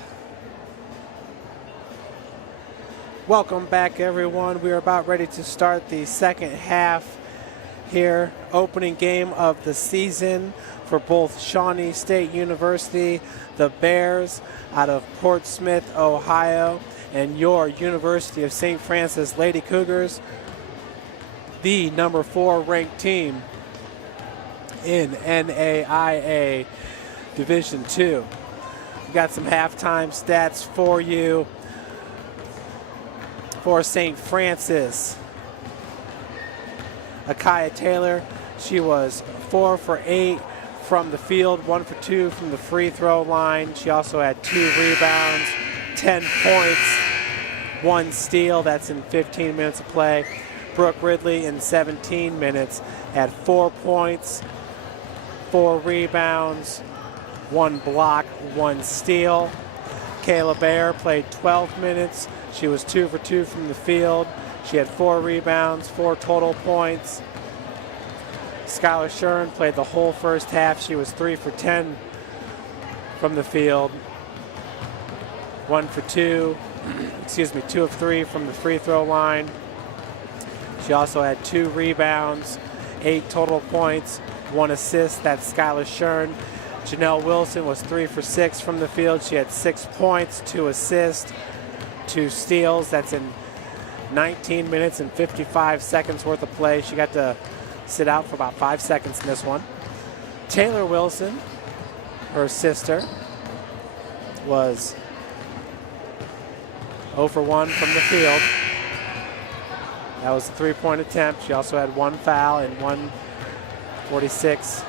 welcome back, everyone. We are about ready to start the second half here. Opening game of the season for both Shawnee State University, the Bears out of Portsmouth, Ohio, and your University of St. Francis Lady Cougars, the number 4 ranked team in NAIA Division II. We got some halftime stats for you for St. Francis. Akaya Taylor, she was 4 for 8 from the field, 1 for 2 from the free throw line. She also had 2 rebounds, 10 points, 1 steal. That's in 15 minutes of play. Brooke Ridley in 17 minutes had 4 points, 4 rebounds, 1 block, 1 steal. Kayla Bear played 12 minutes. She was 2 for 2 from the field. She had 4 rebounds, 4 total points. Skylar Shern played the whole first half. She was 3 for 10 from the field. 1 for 2, 2 of 3 from the free throw line. She also had 2 rebounds, 8 total points, 1 assist. That's Skylar Shern. Janelle Wilson was 3 for 6 from the field. She had 6 points, 2 assists, 2 steals. That's in 19 minutes and 55 seconds worth of play. She got to sit out for about 5 seconds in this one. Taylor Wilson, her sister, was 0 for 1 from the field. That was a 3-point attempt. She also had 1 foul in 1:46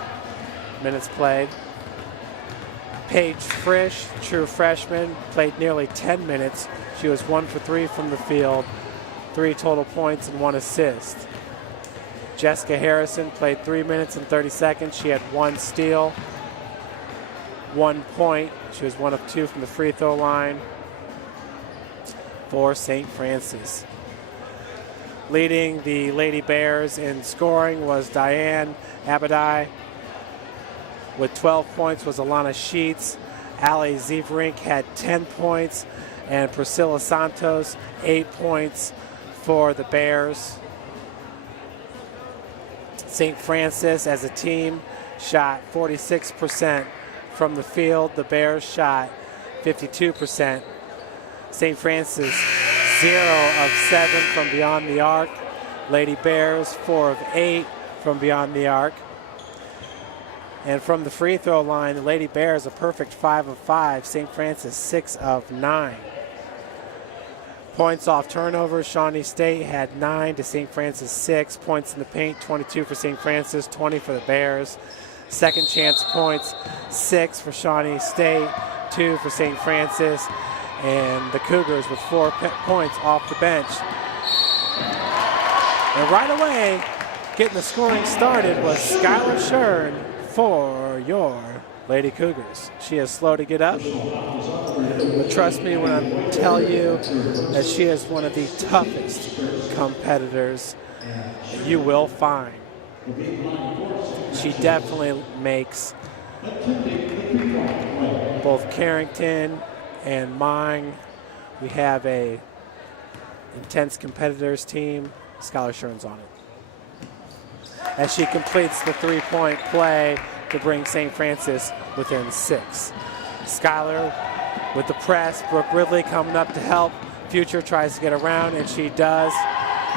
minutes played. Paige Frisch, true freshman, played nearly 10 minutes. She was 1 for 3 from the field, 3 total points and 1 assist. Jessica Harrison played 3 minutes and 30 seconds. She had 1 steal, 1 point. She was 1 of 2 from the free throw line for St. Francis. Leading the Lady Bears in scoring was Diane Abadai. With 12 points was Alana Sheets. Allie Zieverink had 10 points. And Priscilla Santos, 8 points for the Bears. St. Francis as a team shot 46% from the field. The Bears shot 52%. St. Francis 0 of 7 from beyond the arc. Lady Bears 4 of 8 from beyond the arc. And from the free throw line, the Lady Bears a perfect 5 of 5. St. Francis 6 of 9. Points off turnovers, Shawnee State had 9 to St. Francis 6. Points in the paint, 22 for St. Francis, 20 for the Bears. Second chance points, 6 for Shawnee State, 2 for St. Francis. And the Cougars with 4 points off the bench. And right away, getting the scoring started was Skylar Shern for your Lady Cougars. She is slow to get up, but trust me when I tell you that she is one of the toughest competitors you will find. She definitely makes both Carrington and mine. We have a intense competitors team. Skylar Shern's on it. As she completes the 3-point play to bring St. Francis within 6. Skylar with the press. Brooke Ridley coming up to help. Future tries to get around, and she does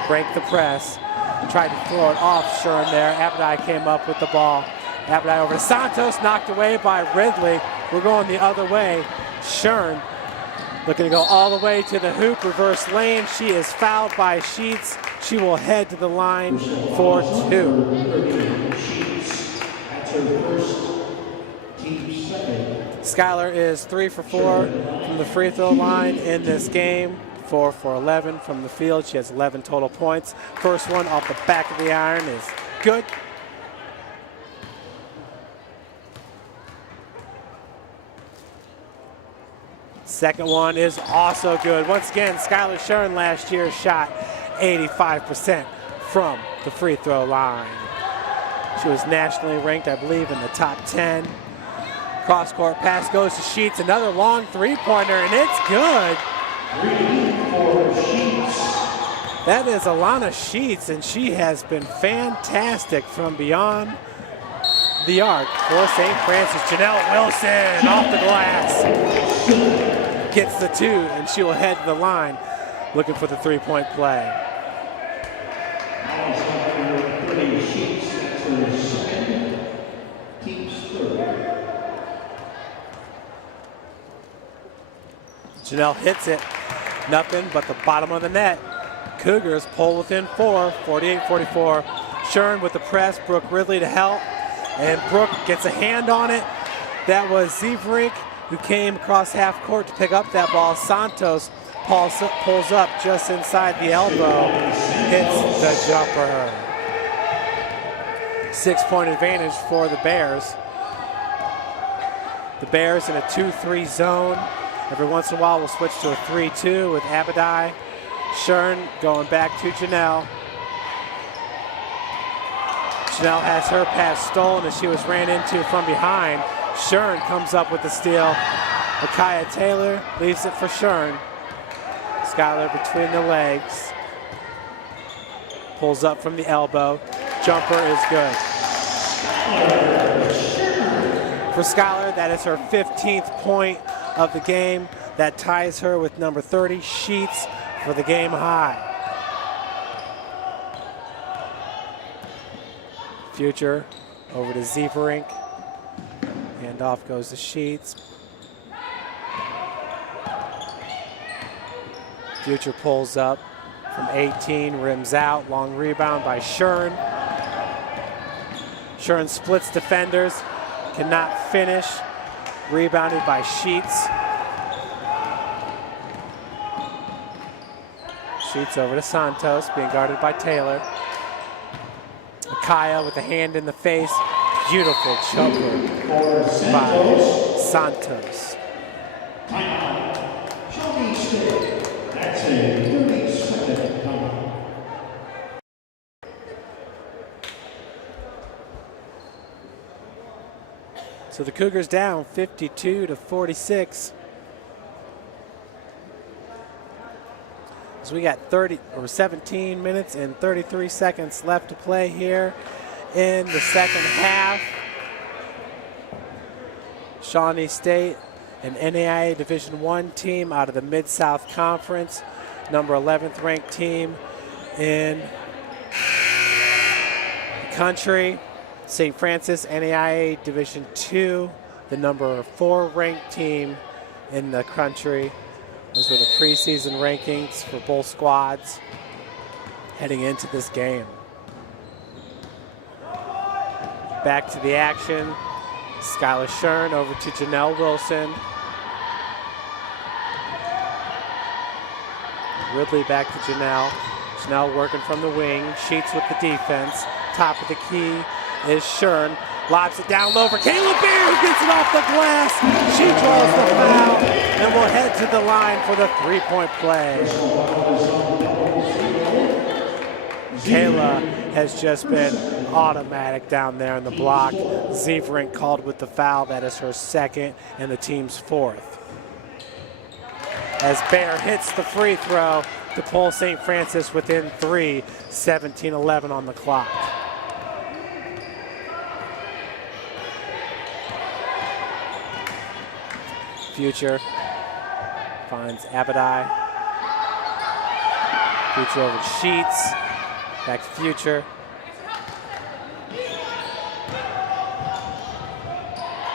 break the press. Tried to throw it off Shern there. Abadai came up with the ball. Abadai over to Santos, knocked away by Ridley. We're going the other way. Shern looking to go all the way to the hoop, reverse lane. She is fouled by Sheets. She will head to the line for 2. Skylar is 3 for 4 from the free throw line in this game. 4 for 11 from the field. She has 11 total points. First one off the back of the iron is good. Second one is also good. Once again, Skylar Shern last year shot 85% from the free throw line. She was nationally ranked, I believe, in the top 10. Cross-court pass goes to Sheets, another long three-pointer, and it's good. That is Alana Sheets, and she has been fantastic from beyond the arc for St. Francis. Janelle Wilson off the glass. Gets the two, and she will head to the line looking for the three-point play. Janelle hits it. Nothing but the bottom of the net. Cougars pull within 4, 48-44. Shern with the press, Brooke Ridley to help, and Brooke gets a hand on it. That was Zevrink who came across half court to pick up that ball. Santos pulls up just inside the elbow, hits the jumper. 6-point advantage for the Bears. The Bears in a 2-3 zone. Every once in a while we'll switch to a 3-2 with Abadai. Shern going back to Janelle. Janelle has her pass stolen as she was ran into from behind. Shern comes up with the steal. Akaya Taylor leaves it for Shern. Skylar between the legs. Pulls up from the elbow. Jumper is good. For Skylar, that is her 15th point of the game. That ties her with number 30, Sheets, for the game high. Future over to Zeverink. Handoff goes to Sheets. Future pulls up from 18, rims out. Long rebound by Shern. Shern splits defenders, cannot finish. Rebounded by Sheets. Sheets over to Santos, being guarded by Taylor. Akaya with a hand in the face. Beautiful jumper by Santos. Shawnee State. That's a 30-second timeout. So the Cougars down 52-46. So we got 17 minutes and 33 seconds left to play here in the second half. Shawnee State, an NAIA Division I team out of the Mid-South Conference, number 11th ranked team in the country. St. Francis, NAIA Division II, the number 4 ranked team in the country. Those were the preseason rankings for both squads heading into this game. Back to the action. Skylar Shern over to Janelle Wilson. Ridley back to Janelle. Janelle working from the wing. Sheets with the defense. Top of the key is Shern. Lobs it down low for Kayla Bear, who gets it off the glass. She draws the foul and will head to the line for the three-point play. Kayla has just been automatic down there in the block. Zeverink called with the foul. That is her second and the team's fourth. As Bear hits the free throw to pull St. Francis within 3, 17-11 on the clock. Future finds Abadai. Future over to Sheets. Back to Future.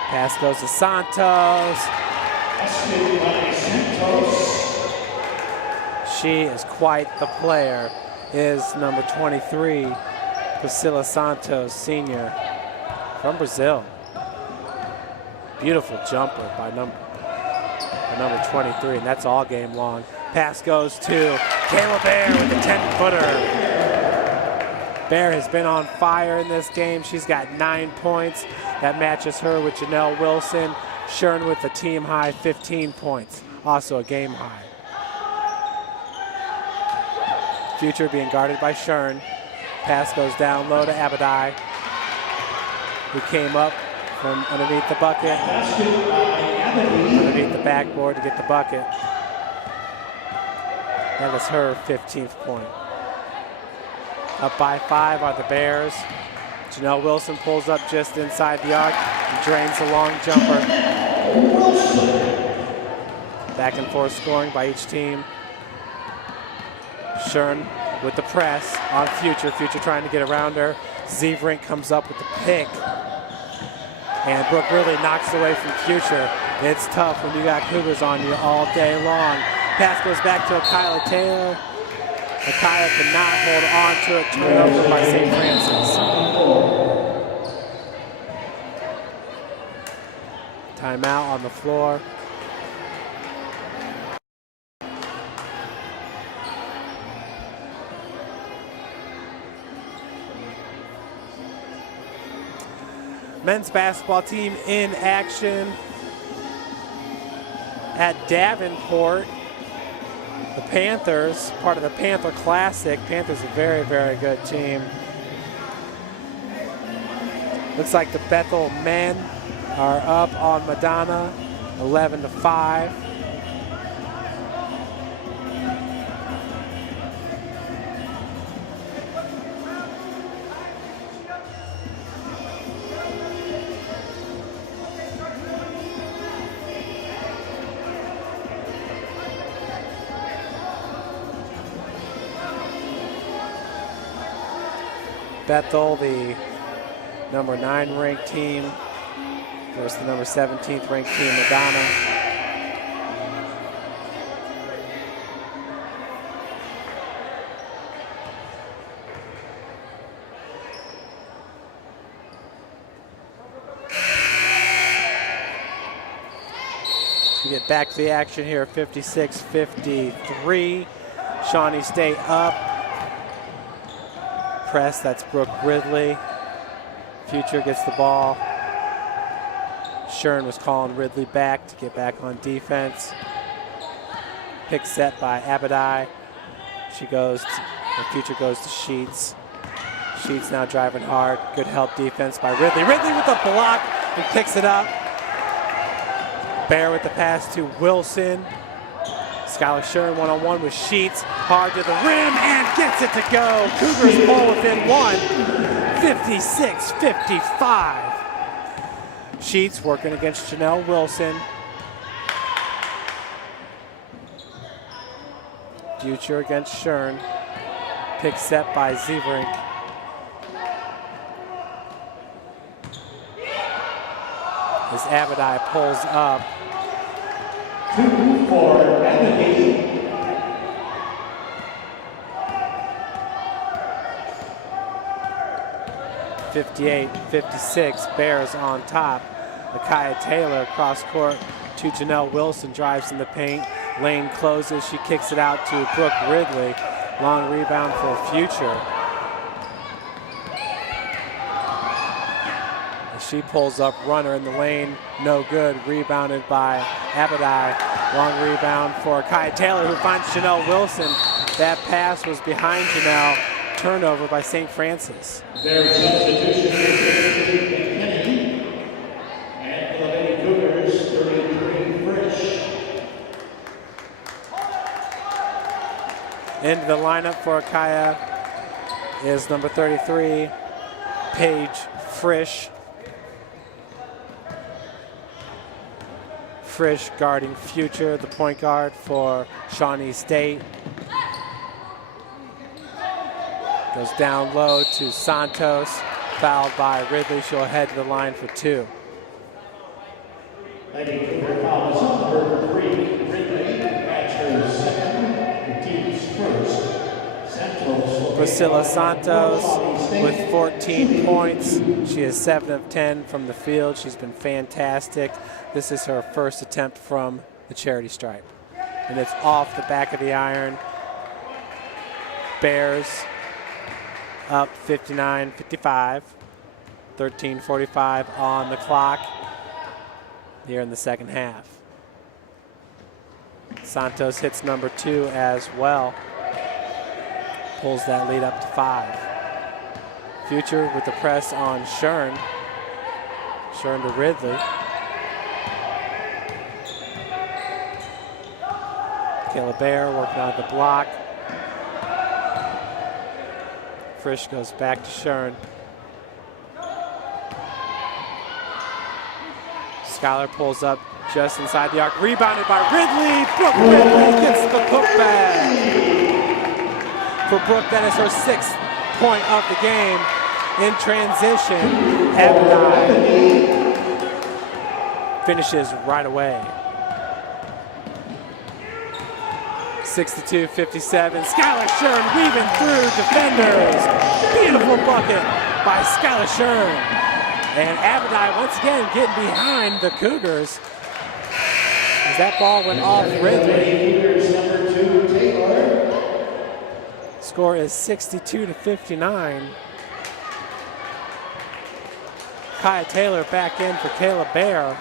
Pass goes to Santos. She is quite the player, is number 23, Priscilla Santos, senior from Brazil. Beautiful jumper by number 23, and that's all game long. Pass goes to Kayla Bear with a 10-footer. Bear has been on fire in this game. She's got 9 points. That matches her with Janelle Wilson. Shern with a team high 15 points, also a game high. Future being guarded by Shern. Pass goes down low to Abadai, who came up from underneath the bucket, underneath the backboard to get the bucket. That is her 15th point. Up by 5 are the Bears. Janelle Wilson pulls up just inside the arc and drains the long jumper. Back and forth scoring by each team. Shern with the press on Future. Future trying to get around her. Zevrink comes up with the pick. And Brooke really knocks away from Future. It's tough when you got Cougars on you all day long. Pass goes back to Akila Taylor. Akila cannot hold on to it. Turnover by St. Francis. Timeout on the floor. Men's basketball team in action at Davenport. The Panthers, part of the Panther Classic. Panthers a very, very good team. Looks like the Bethel men are up on Madonna, 11-5. Bethel, the number 9 ranked team, versus the number 17th ranked team, Madonna. We get back to the action here, 56-53. Shawnee State up. Press, that's Brooke Ridley. Future gets the ball. Shern was calling Ridley back to get back on defense. Pick set by Abadai. The Future goes to Sheets. Sheets now driving hard. Good help defense by Ridley. Ridley with a block and picks it up. Bear with the pass to Wilson. Skylar Shern one-on-one with Sheets. Hard to the rim and gets it to go. Cougars pull within 1, 56-55. Sheets working against Janelle Wilson. Future against Shern. Pick set by Zevrink. As Abadai pulls up. 2 for Abadai. 58-56, Bears on top. Akaya Taylor cross court to Janelle Wilson, drives in the paint. Lane closes, she kicks it out to Brooke Ridley. Long rebound for Future. She pulls up, runner in the lane, no good. Rebounded by Abadai. Long rebound for Akaya Taylor, who finds Janelle Wilson. That pass was behind Janelle. Turnover by St. Francis. Their substitution is Kennedy. And for the Lady Cougars, 33 Frisch. Into the lineup for Akaya is number 33, Paige Frisch. Frisch guarding Future, the point guard for Shawnee State. Goes down low to Santos, fouled by Ridley. She'll head to the line for 2. Lady Cougar foul is on number 3, Ridley. That's her second, the team's first. Santos. Priscilla Santos with 14 points. She is 7 of 10 from the field. She's been fantastic. This is her first attempt from the charity stripe. And it's off the back of the iron. Bears up 59-55, 13:45 on the clock here in the second half. Santos hits number 2 as well. Pulls that lead up to 5. Future with the press on Shern. Shern to Ridley. Kayla Bear working on the block. Frisch goes back to Shern. Skylar pulls up just inside the arc. Rebounded by Ridley. Brooke Ridley gets the putback. For Brooke, that is her 6th point of the game. In transition, Abdai finishes right away. 62-57. Skylar Shern weaving through defenders. Beautiful bucket by Skylar Shern. And Abadai once again getting behind the Cougars. As that ball went off Ridley. Score is 62-59. Kaya Taylor back in for Kayla Bear.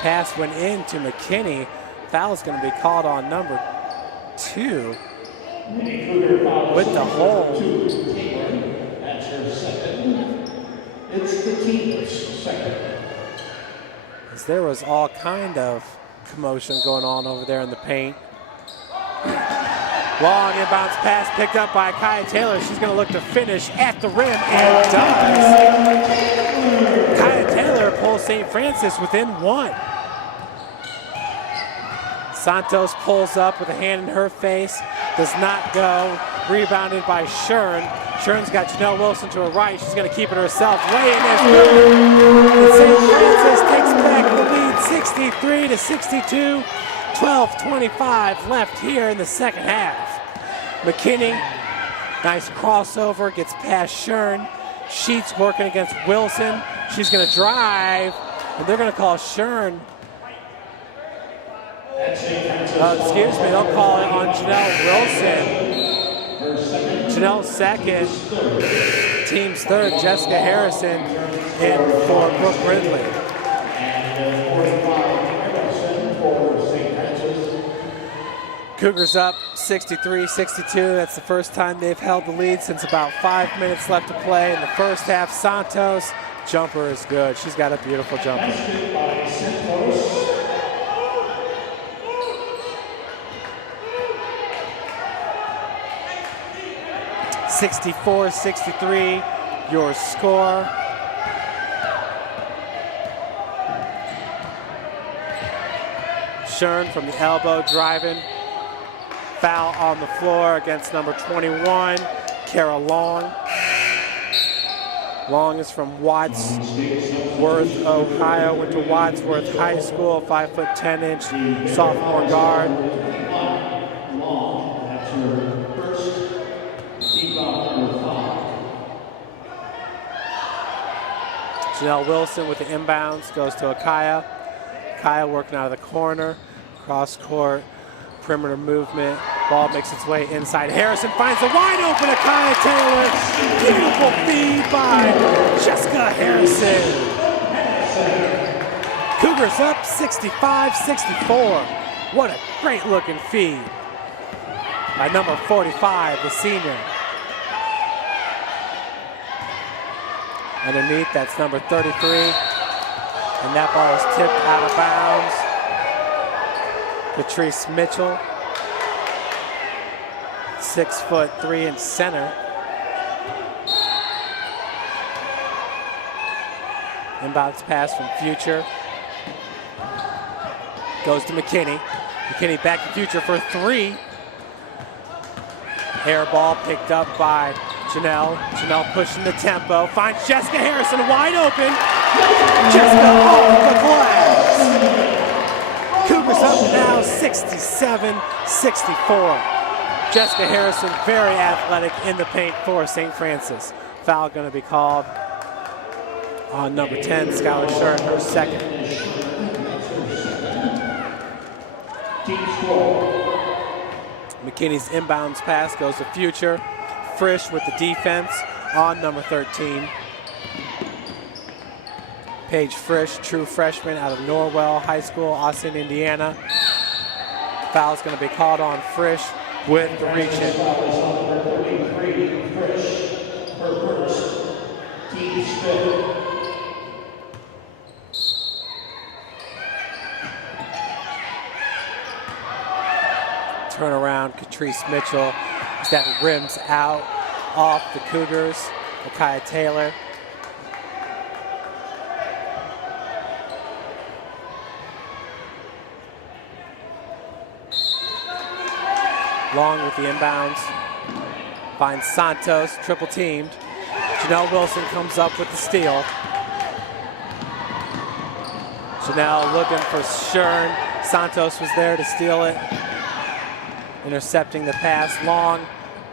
Pass went in to McKinney. Foul's going to be called on number 2 with the hold. That's her second. It's the team's second. As there was all kind of commotion going on over there in the paint. Long inbounds pass picked up by Kaya Taylor. She's going to look to finish at the rim and does. Kaya Taylor pulls St. Francis within 1. Santos pulls up with a hand in her face. Does not go. Rebounded by Shern. Shern's got Janelle Wilson to her right. She's going to keep it herself. Lay-in is good. And St. Francis takes back the lead 63-62. 12:25 left here in the second half. McKinney, nice crossover, gets past Shern. Sheets working against Wilson. She's going to drive, and they're going to call Shern. Excuse me, they'll call it on Janelle Wilson. Janelle's second, team's third, Jessica Harrison in for Brooke Ridley. Cougars up 63-62. That's the first time they've held the lead since about 5 minutes left to play in the first half. Santos, jumper is good. She's got a beautiful jumper. 64-63, your score. Shern from the elbow driving. Foul on the floor against number 21, Kara Long. Long is from Wadsworth, Ohio. Went to Wadsworth High School, 5'10" sophomore guard. Long, that's her first rebound number 5. Janelle Wilson with the inbounds goes to Akaya. Akaya working out of the corner, cross court, perimeter movement. Ball makes its way inside. Harrison finds a wide open Akaya Taylor. Beautiful feed by Jessica Harrison. Cougars up 65-64. What a great looking feed by number 45, the senior. Underneath, that's number 33. And that ball is tipped out of bounds. Patrice Mitchell, 6'3" center. Inbounds pass from Future. Goes to McKinney. McKinney back to Future for 3. Air ball picked up by Janelle. Janelle pushing the tempo. Finds Jessica Harrison wide open. Jessica off the glass. Cougars up now 67-64. Jessica Harrison, very athletic in the paint for St. Francis. Foul going to be called on number 10, Skylar Shern, her second. McKinney's inbounds pass goes to Future. Frisch with the defense on number 13. Paige Frisch, true freshman out of Norwell High School, Austin, Indiana. Foul's going to be called on Frisch. with the reach-in. Foul is on number 33, Frisch, her first, team fifth. Turnaround, Catrice Mitchell as that rims out off the Cougars. Micaiah Taylor. Long with the inbounds. Finds Santos, triple teamed. Janelle Wilson comes up with the steal. Janelle looking for Shern. Santos was there to steal it. Intercepting the pass. Long,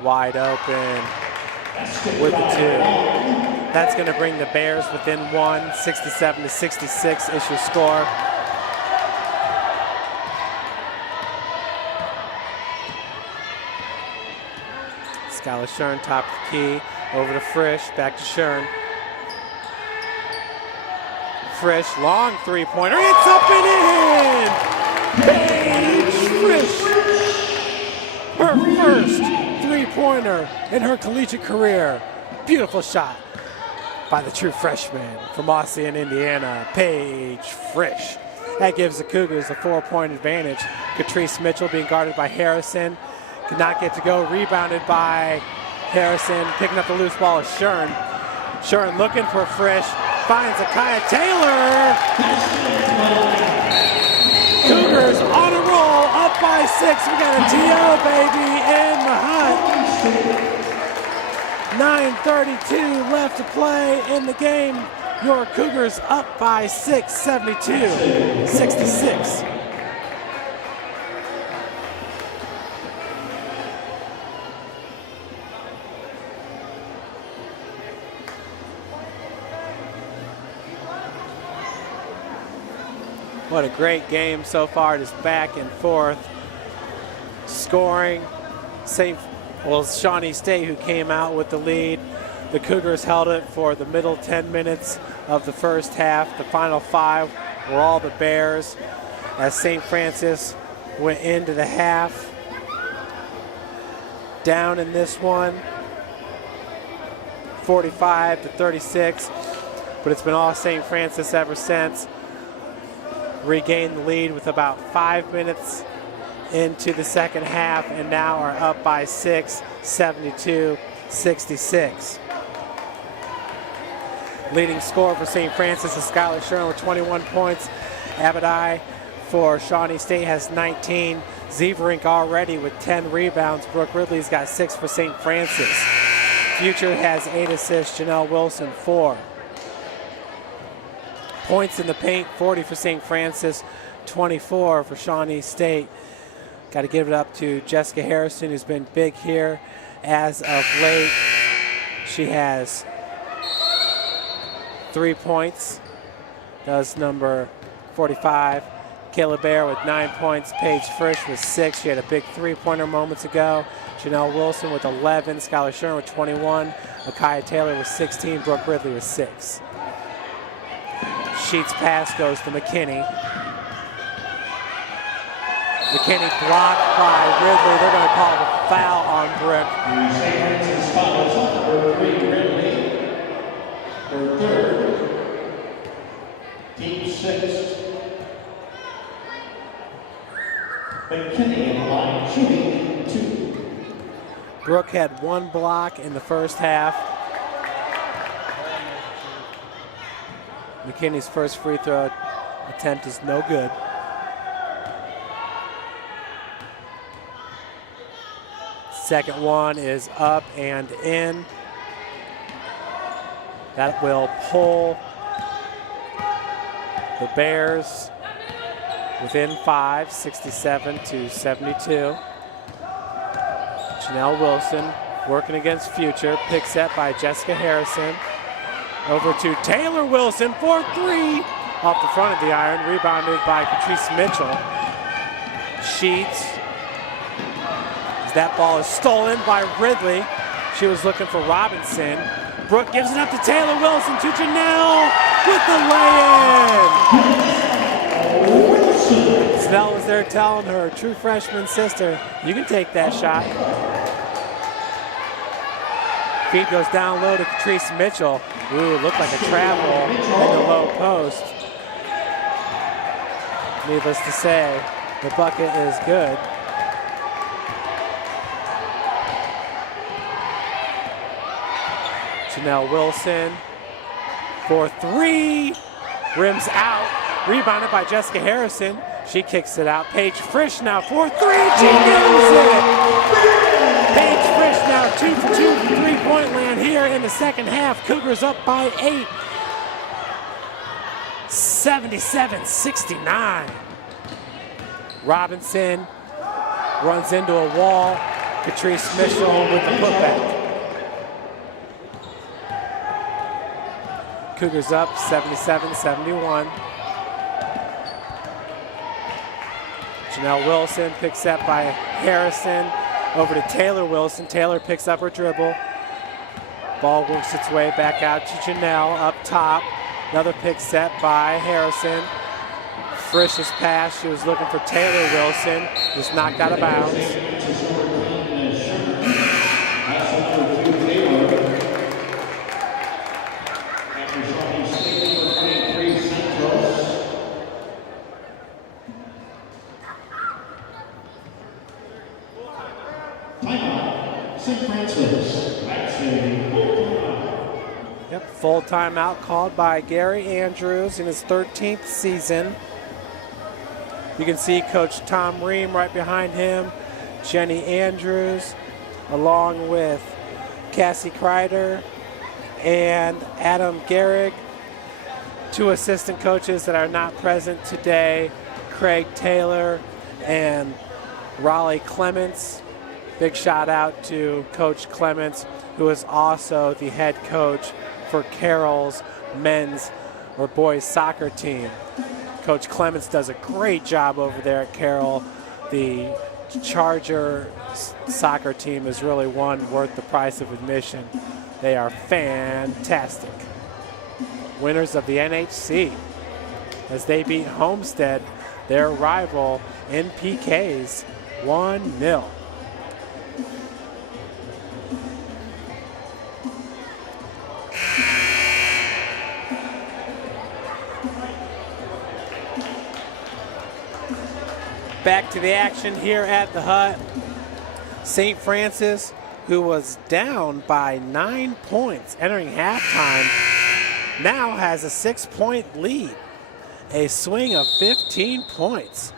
wide open with the two. That's going to bring the Bears within one. 67-66 is your score. Skylar Shern, top of the key, over to Frisch, back to Shern. Frisch, long three-pointer, it's up and in! Paige Frisch, her first three-pointer in her collegiate career. Beautiful shot by the true freshman from Ossian, Indiana, Paige Frisch. That gives the Cougars a 4-point advantage. Catrice Mitchell being guarded by Harrison. Could not get to go, rebounded by Harrison. Picking up the loose ball is Shern. Shern looking for Frisch, finds Akaya Taylor. Cougars on a roll, up by 6. We got a TO, baby, in the hut. 9:32 left to play in the game. Your Cougars up by 6, 72-66. What a great game so far, just back and forth. Scoring, Shawnee State who came out with the lead. The Cougars held it for the middle 10 minutes of the first half. The final 5 were all the Bears as St. Francis went into the half. Down in this one, 45-36, but it's been all St. Francis ever since. Regained the lead with about 5 minutes into the second half and now are up by 6, 72-66. Leading scorer for St. Francis is Skylar Shern with 21 points. Abadai for Shawnee State has 19. Zeverink already with 10 rebounds. Brooke Ridley's got 6 for St. Francis. Future has 8 assists. Janelle Wilson 4. Points in the paint, 40 for St. Francis, 24 for Shawnee State. Got to give it up to Jessica Harrison, who's been big here as of late. She has 3 points. Does number 45. Kayla Bear with 9 points. Paige Frisch with 6. She had a big three-pointer moments ago. Janelle Wilson with 11. Skylar Shern with 21. Akaya Taylor with 16. Brooke Ridley with 6. Sheets pass goes to McKinney. McKinney blocked by Ridley. They're going to call the foul on Brooke. St. Francis fouls on number 3, Ridley. Her third. Team 6. McKinney in the line, shooting 2. Brooke had 1 block in the first half. McKinney's first free throw attempt is no good. Second one is up and in. That will pull the Bears within 5, 67-72. Janelle Wilson working against Future. Pick set by Jessica Harrison. Over to Taylor Wilson for 3. Off the front of the iron, rebounded by Catrice Mitchell. Sheets. That ball is stolen by Ridley. She was looking for Robinson. Brooke gives it up to Taylor Wilson, to Janelle with the lay-in. Snell was there telling her true freshman sister, you can take that shot. Feed goes down low to Catrice Mitchell. Ooh, looked like a travel in the low post. Needless to say, the bucket is good. Janelle Wilson for three. Rims out. Rebounded by Jessica Harrison. She kicks it out. Paige Frisch now for three. She nails it. Paige Frisch now 2 for 2 from three-point land here in the second half. Cougars up by 8. 77-69. Robinson runs into a wall. Catrice Mitchell with the putback. Cougars up 77-71. Janelle Wilson picks up by Harrison. Over to Taylor Wilson. Taylor picks up her dribble. Ball works its way back out to Janelle up top. Another pick set by Harrison. Frisch's pass. She was looking for Taylor Wilson. Just knocked out of bounds. Yep, full timeout called by Gary Andrews in his 13th season. You can see Coach Tom Ream right behind him, Jenny Andrews, along with Cassie Kreider and Adam Gehrig. Two assistant coaches that are not present today, Craig Taylor and Raleigh Clements. Big shout out to Coach Clements, who is also the head coach for Carroll's men's or boys soccer team. Coach Clements does a great job over there at Carroll. The Charger soccer team is really one worth the price of admission. They are fantastic. Winners of the NHC as they beat Homestead, their rival, in PKs 1-0. Back to the action here at the Hut. St. Francis, who was down by 9 points entering halftime, now has a 6-point lead. A swing of 15 points.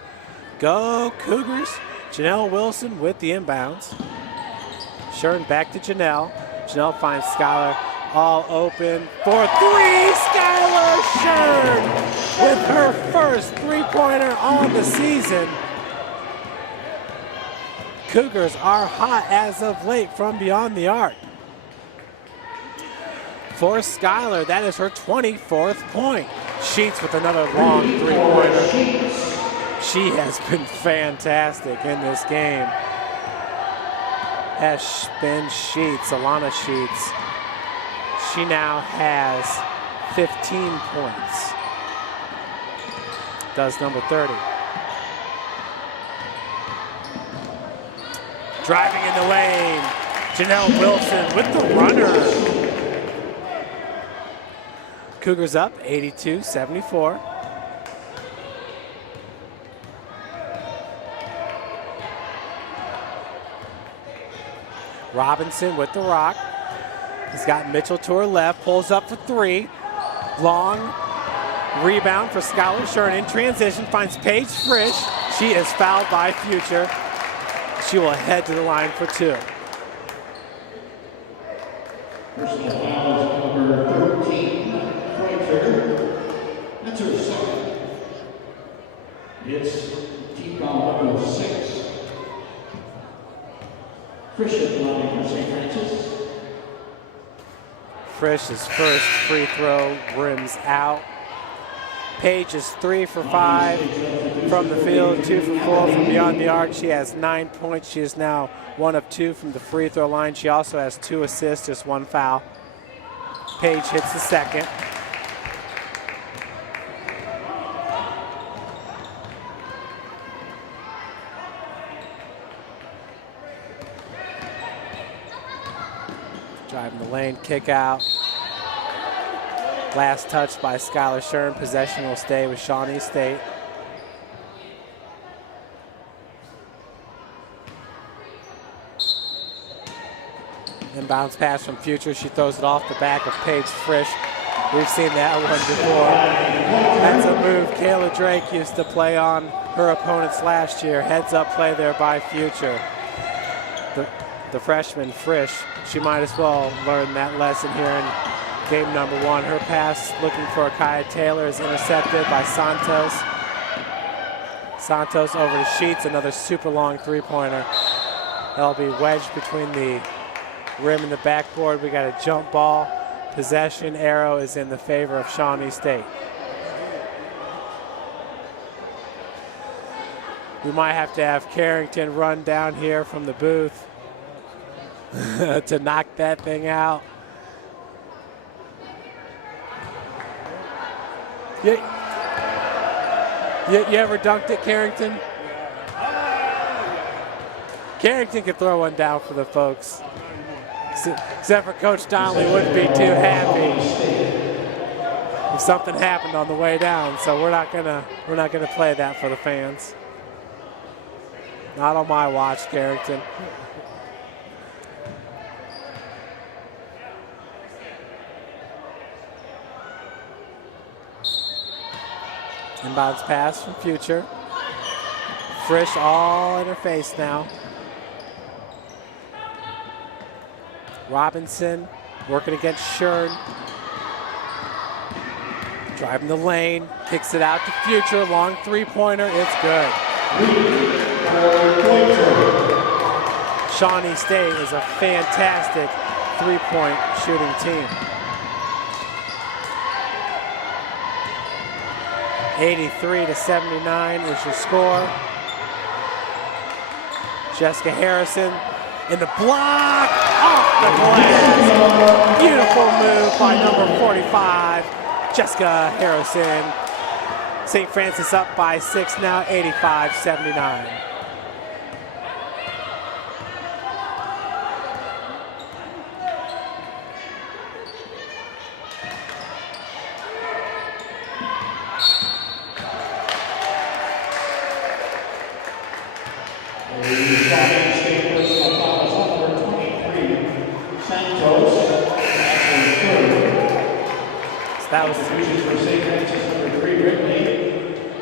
Go Cougars. Janelle Wilson with the inbounds. Shern back to Janelle. Janelle finds Skylar all open for three. Skylar Shern with her first three-pointer on the season. Cougars are hot as of late from beyond the arc. For Skylar, that is her 24th point. Sheets with another long three-pointer. She has been fantastic in this game. Has been Sheets, Alana Sheets. She now has 15 points. Does number 30. Driving in the lane, Janelle Wilson with the runner. Cougars up 82-74. Robinson with the rock. He's got Mitchell to her left, pulls up for three. Long rebound for Skylar Shern in transition, finds Paige Frisch. She is fouled by Future. She will head to the line for two. Personal foul is number 13, Freitzer. That's her second. It's team foul number 6. Frisch is line for St. Francis. Frisch's first free throw rims out. Paige is 3 for 5 from the field, 2 for 4 from beyond the arc. She has 9 points. She is now 1 of 2 from the free throw line. She also has 2 assists, just 1 foul. Paige hits the second. Driving the lane, kick out. Last touch by Skylar Shern. Possession will stay with Shawnee State. Inbounds pass from Future. She throws it off the back of Paige Frisch. We've seen that one before. That's a move Kayla Drake used to play on her opponents last year. Heads up play there by Future. The freshman Frisch, she might as well learn that lesson here in game number 1. Her pass looking for Kaya Taylor is intercepted by Santos. Santos over to Sheets, another super long three-pointer. That'll be wedged between the rim and the backboard. We got a jump ball. Possession arrow is in the favor of Shawnee State. We might have to have Carrington run down here from the booth to knock that thing out. You ever dunked it, Carrington? Carrington could throw one down for the folks. Except for Coach Donnelly wouldn't be too happy if something happened on the way down. So we're not gonna play that for the fans. Not on my watch, Carrington. Inbounds pass from Future. Frisch all in her face now. Robinson working against Shern. Driving the lane, kicks it out to Future. Long three-pointer, it's good. Shawnee State is a fantastic three-point shooting team. 83-79 is your score. Jessica Harrison in the block, off the glass. Beautiful move by number 45, Jessica Harrison. St. Francis up by 6 now, 85-79.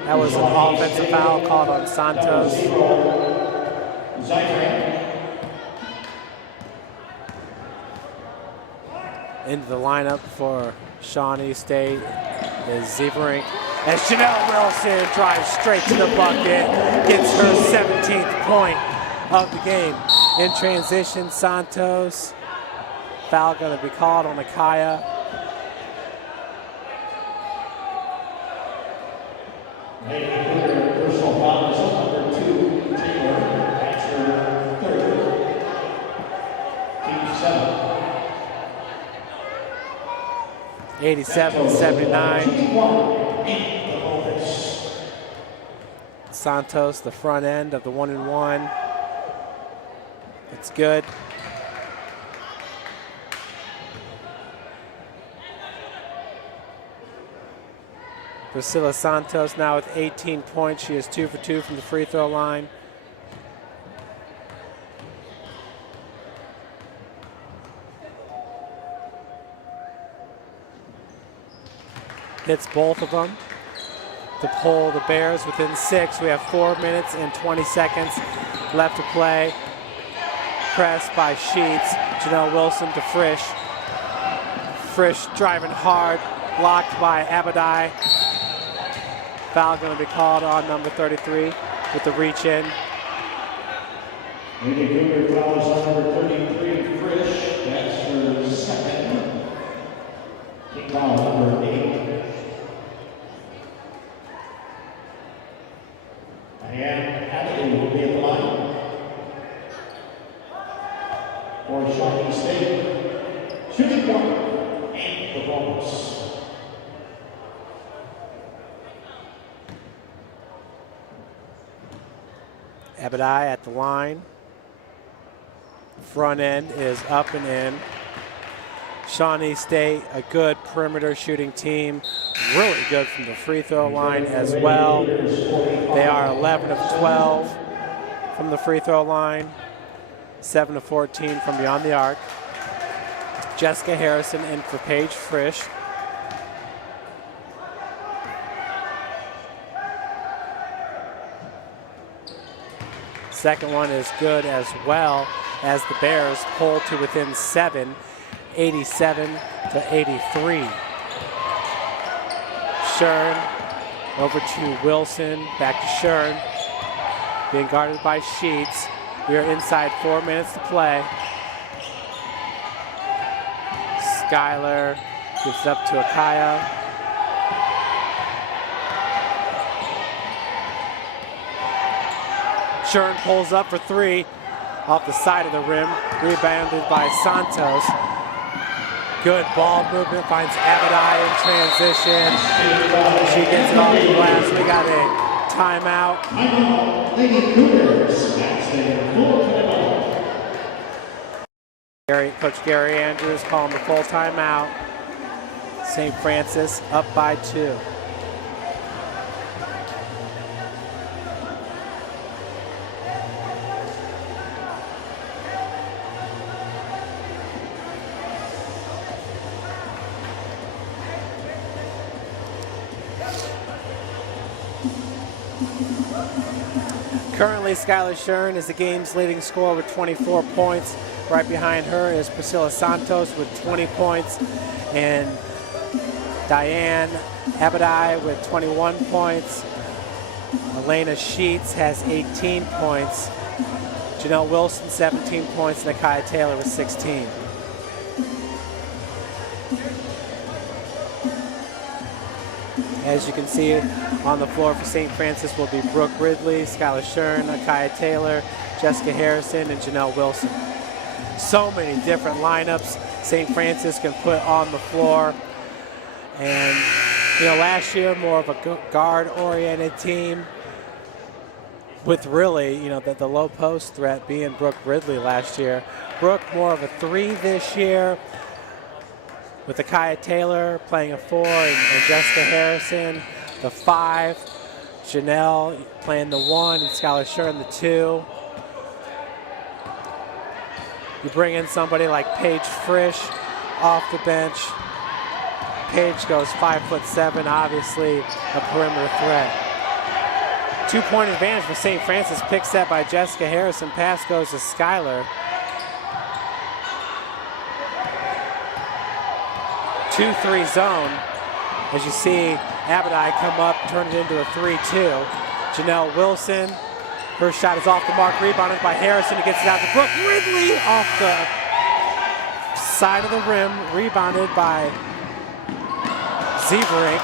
That was an offensive foul called on Santos. Into the lineup for Shawnee State is Zeverink. As Janelle Wilson drives straight to the bucket, gets her 17th point of the game. In transition, Santos. Foul going to be called on Akaya. Personal foul is number 2, Taylor. That's her third. Team 87-79. Santos, the front end of the 1-and-1. It's good. Priscilla Santos now with 18 points. She is 2 for 2 from the free throw line. Hits both of them to pull the Bears within 6. We have 4 minutes and 20 seconds left to play. Pressed by Sheets. Janelle Wilson to Frisch. Frisch driving hard, blocked by Abadai. Foul going to be called on number 33 with the reach in. Lady Cougar fouls on number 33, Frisch. That's her second. Team foul number 8. And Ashley will be at the line for Shawnee State. Shooting one and the bonus. Abadai at the line. Front end is up and in. Shawnee State, a good perimeter shooting team, really good from the free throw line as well. They are 11 of 12 from the free throw line, 7 of 14 from beyond the arc. Jessica Harrison in for Paige Frisch. Second one is good as well as the Bears pull to within 7, 87-83. Shern over to Wilson, back to Shern, being guarded by Sheets. We are inside 4 minutes to play. Skylar gives it up to Akaya. Shern pulls up for 3 off the side of the rim, rebounded by Santos. Good ball movement, finds Abadai in transition. She gets it off the glass. We got a timeout. Lady Cougars, that's their full timeout. Coach Gary Andrews calling the full timeout. St. Francis up by 2. Currently, Skylar Shern is the game's leading scorer with 24 points. Right behind her is Priscilla Santos with 20 points, and Diane Abadai with 21 points. Elena Sheets has 18 points. Janelle Wilson, 17 points, and Nakai Taylor with 16. As you can see, on the floor for St. Francis will be Brooke Ridley, Skylar Shern, Akaya Taylor, Jessica Harrison, and Janelle Wilson. So many different lineups St. Francis can put on the floor. And, you know, last year, more of a guard-oriented team with really, you know, the low post threat being Brooke Ridley last year. Brooke more of a 3 this year, with Akaya Taylor playing a 4 and Jessica Harrison the 5. Janelle playing the 1 and Skylar Shern the 2. You bring in somebody like Paige Frisch off the bench. Paige goes 5'7", obviously a perimeter threat. 2-point advantage for St. Francis. Pick set by Jessica Harrison. Pass goes to Skylar. 2-3 zone. As you see Abadai come up, turn it into a 3-2. Janelle Wilson, her shot is off the mark, rebounded by Harrison. He gets it out to Brooke Ridley off the side of the rim, rebounded by Zeverink.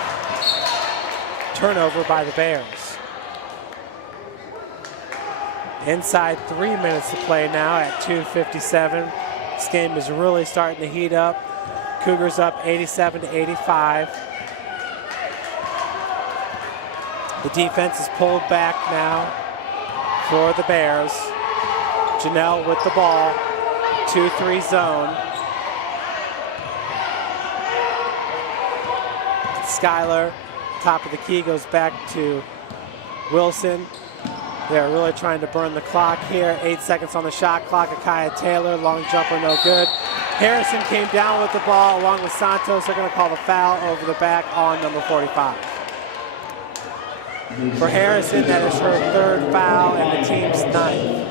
Turnover by the Bears. Inside 3 minutes to play now at 2:57. This game is really starting to heat up. Cougars up 87-85. The defense is pulled back now for the Bears. Janelle with the ball, 2-3 zone. Skylar, top of the key, goes back to Wilson. They're really trying to burn the clock here. 8 seconds on the shot clock. Akaya Taylor, long jumper, no good. Harrison came down with the ball along with Santos. They're going to call the foul over the back on number 45. For Harrison, that is her 3rd foul and the team's 9th.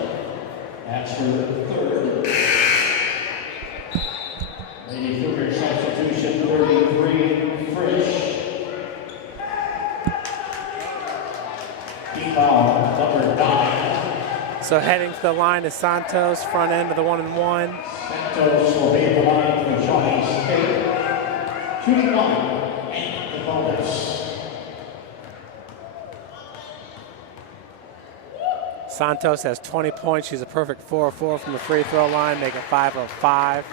That's her 3rd. Lady Cougar substitution 33, Frisch. Foul, number 9. So heading to the line is Santos, front end of the 1-and-1. Santos will be at the line for Shawnee State. 2-1, and the bonus. Santos has 20 points. She's a perfect 4 of 4 from the free throw line, make it 5 of 5.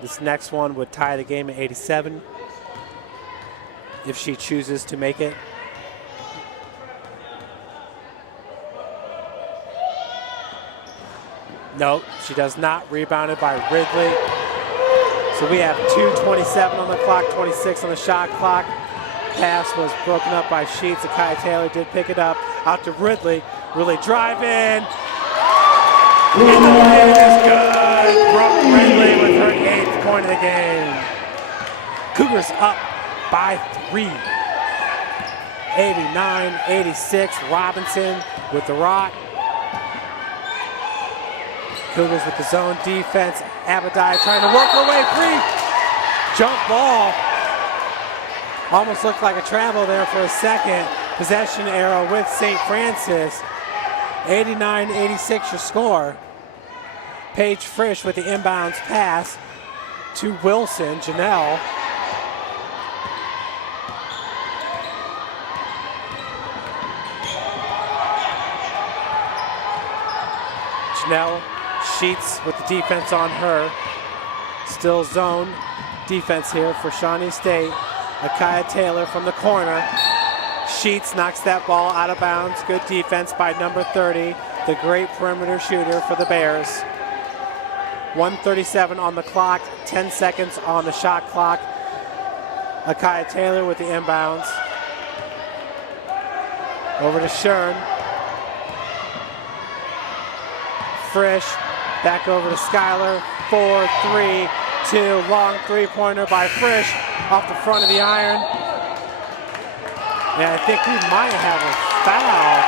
This next one would tie the game at 87 if she chooses to make it. No, she does not. Rebounded by Ridley. So we have 2:27 on the clock, 26 on the shot clock. Pass was broken up by Sheets. Akai Taylor did pick it up. Out to Ridley. Really driving. And the layup is good. Brooke Ridley with her 8th point of the game. Cougars up by 3. 89-86. Robinson with the rock. Cougars with the zone defense. Abadai trying to work her way free. Jump ball. Almost looked like a travel there for a second. Possession arrow with St. Francis. 89-86 your score. Paige Frisch with the inbounds pass to Wilson. Janelle. Janelle Sheets with the defense on her. Still zone defense here for Shawnee State. Akai Taylor from the corner. Sheets knocks that ball out of bounds. Good defense by number 30, the great perimeter shooter for the Bears. 1:37 on the clock, 10 seconds on the shot clock. Akai Taylor with the inbounds. Over to Shern. Frisch, back over to Skyler. 4-3-2, long three-pointer by Frisch off the front of the iron. And I think we might have a foul.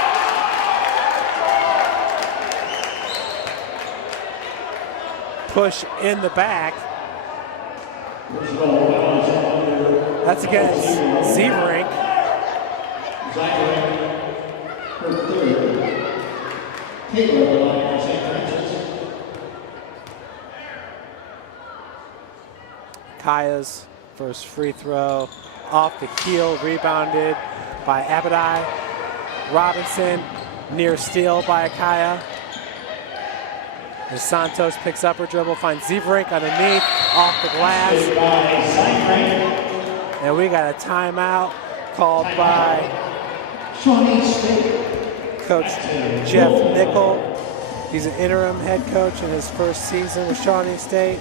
Push in the back. That's against Zeverink. Kaya's first free throw off the heel, rebounded by Abadai. Robinson, near steal by Akaya. As Santos picks up her dribble, finds Zeverink underneath, off the glass. And we got a timeout called by Coach Jeff Nickel. He's an interim head coach in his first season with Shawnee State.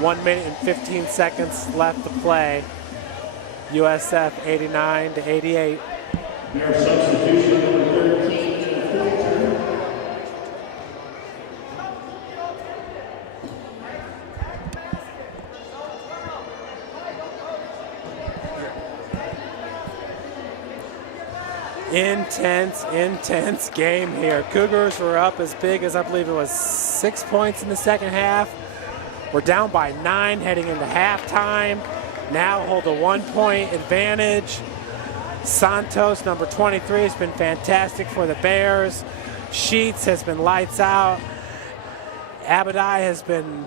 One minute and 15 seconds left to play. USF 89-88. Their substitution number 13 and 42. Intense game here. Cougars were up as big as, I believe it was 6 points in the second half. We're down by 9 heading into halftime. Now hold a 1-point advantage. Santos, number 23, has been fantastic for the Bears. Sheets has been lights out. Abadai has been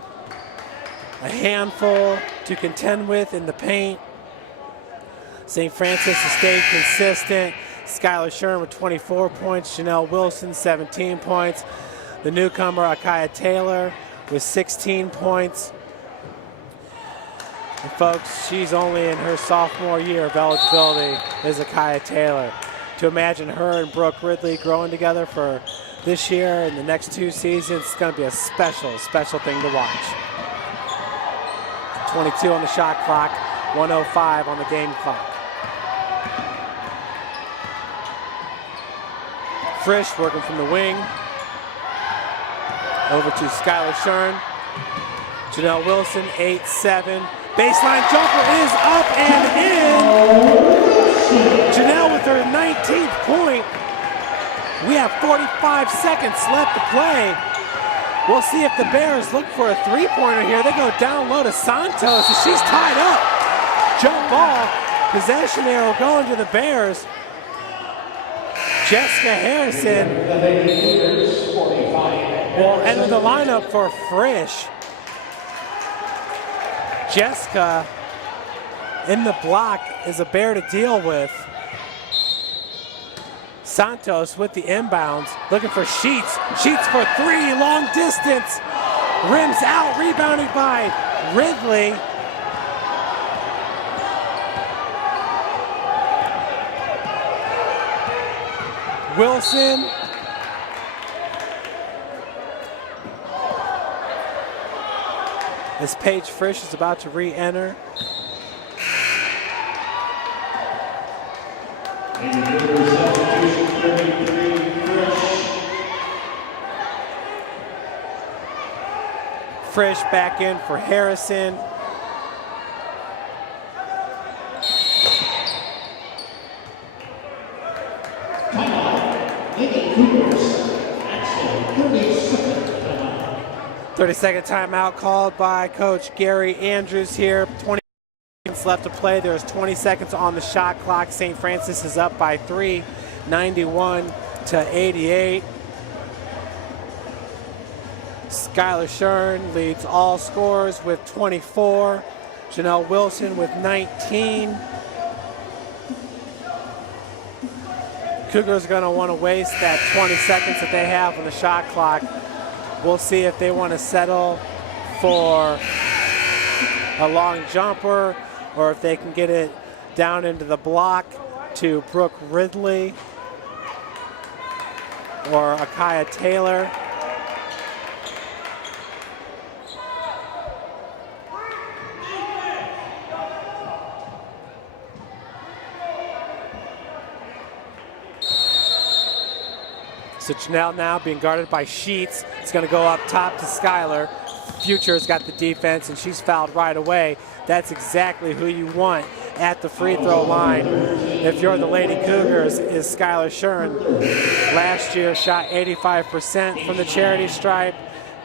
a handful to contend with in the paint. St. Francis has stayed consistent. Skylar Shern with 24 points. Janelle Wilson, 17 points. The newcomer, Akaya Taylor, with 16 points. And folks, she's only in her sophomore year of eligibility, is Akaya Taylor. To imagine her and Brooke Ridley growing together for this year and the next 2 seasons, it's going to be a special thing to watch. 22 on the shot clock, 1:05 on the game clock. Frisch working from the wing. Over to Skylar Shern. Janelle Wilson, 8-7. Baseline jumper is up and in. Janelle with her 19th point. We have 45 seconds left to play. We'll see if the Bears look for a three-pointer here. They go down low to Santos, and she's tied up. Jump ball. Possession arrow going to the Bears. Jessica Harrison will enter the lineup for Frisch. Jessica in the block is a bear to deal with. Santos with the inbounds, looking for Sheets. Sheets for 3, long distance. Rims out, rebounded by Ridley. Wilson as Paige Frisch is about to re-enter. Frisch back in for Harrison. Cougars. 30-second timeout called by Coach Gary Andrews here. 20 seconds left to play. There's 20 seconds on the shot clock. St. Francis is up by 3, 91-88. Skylar Shern leads all scorers with 24. Janelle Wilson with 19. Cougars are going to want to waste that 20 seconds that they have on the shot clock. We'll see if they want to settle for a long jumper or if they can get it down into the block to Brooke Ridley or Akaya Taylor. So Janelle now being guarded by Sheets. It's going to go up top to Skylar. Future's got the defense, and she's fouled right away. That's exactly who you want at the free throw line. If you're the Lady Cougars, is Skylar Shern. Last year shot 85% from the charity stripe.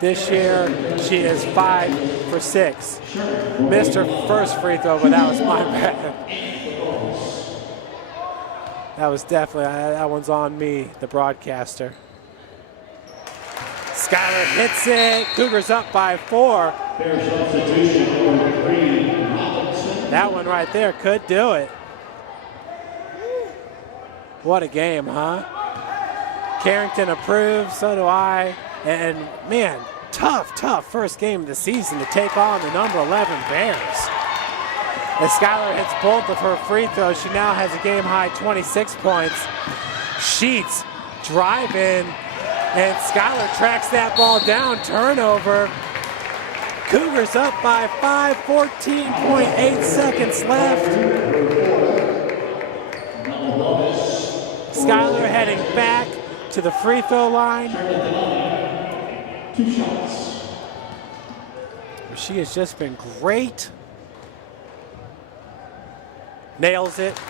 This year she is 5 for 6. Missed her first free throw, but that was my bad. That was definitely, that one's on me, the broadcaster. Skylar hits it. Cougars up by 4. That one right there could do it. What a game, huh? Carrington approves, so do I. And man, tough first game of the season to take on the number 11 Bears. As Skylar hits both of her free throws, she now has a game-high 26 points. Sheets drive in, and Skylar tracks that ball down. Turnover. Cougars up by 5, 14.8 seconds left. Skylar heading back to the free throw line. 2 shots. She has just been great. Nails it.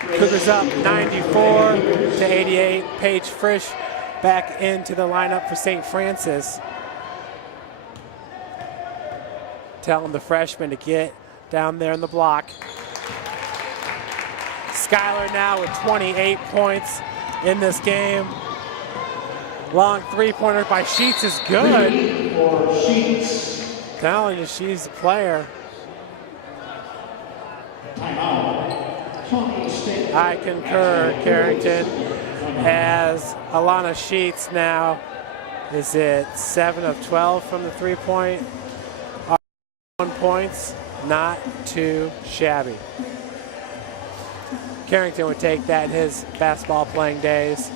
Cougars up 94-88. Paige Frisch back into the lineup for St. Francis. Telling the freshman to get down there in the block. Skylar now with 28 points in this game. Long three-pointer by Sheets is good. Telling you, she's a player. I concur, Carrington, as Alana Sheets now is at 7 of 12 from the three-point. 1 points, not too shabby. Carrington would take that in his basketball playing days.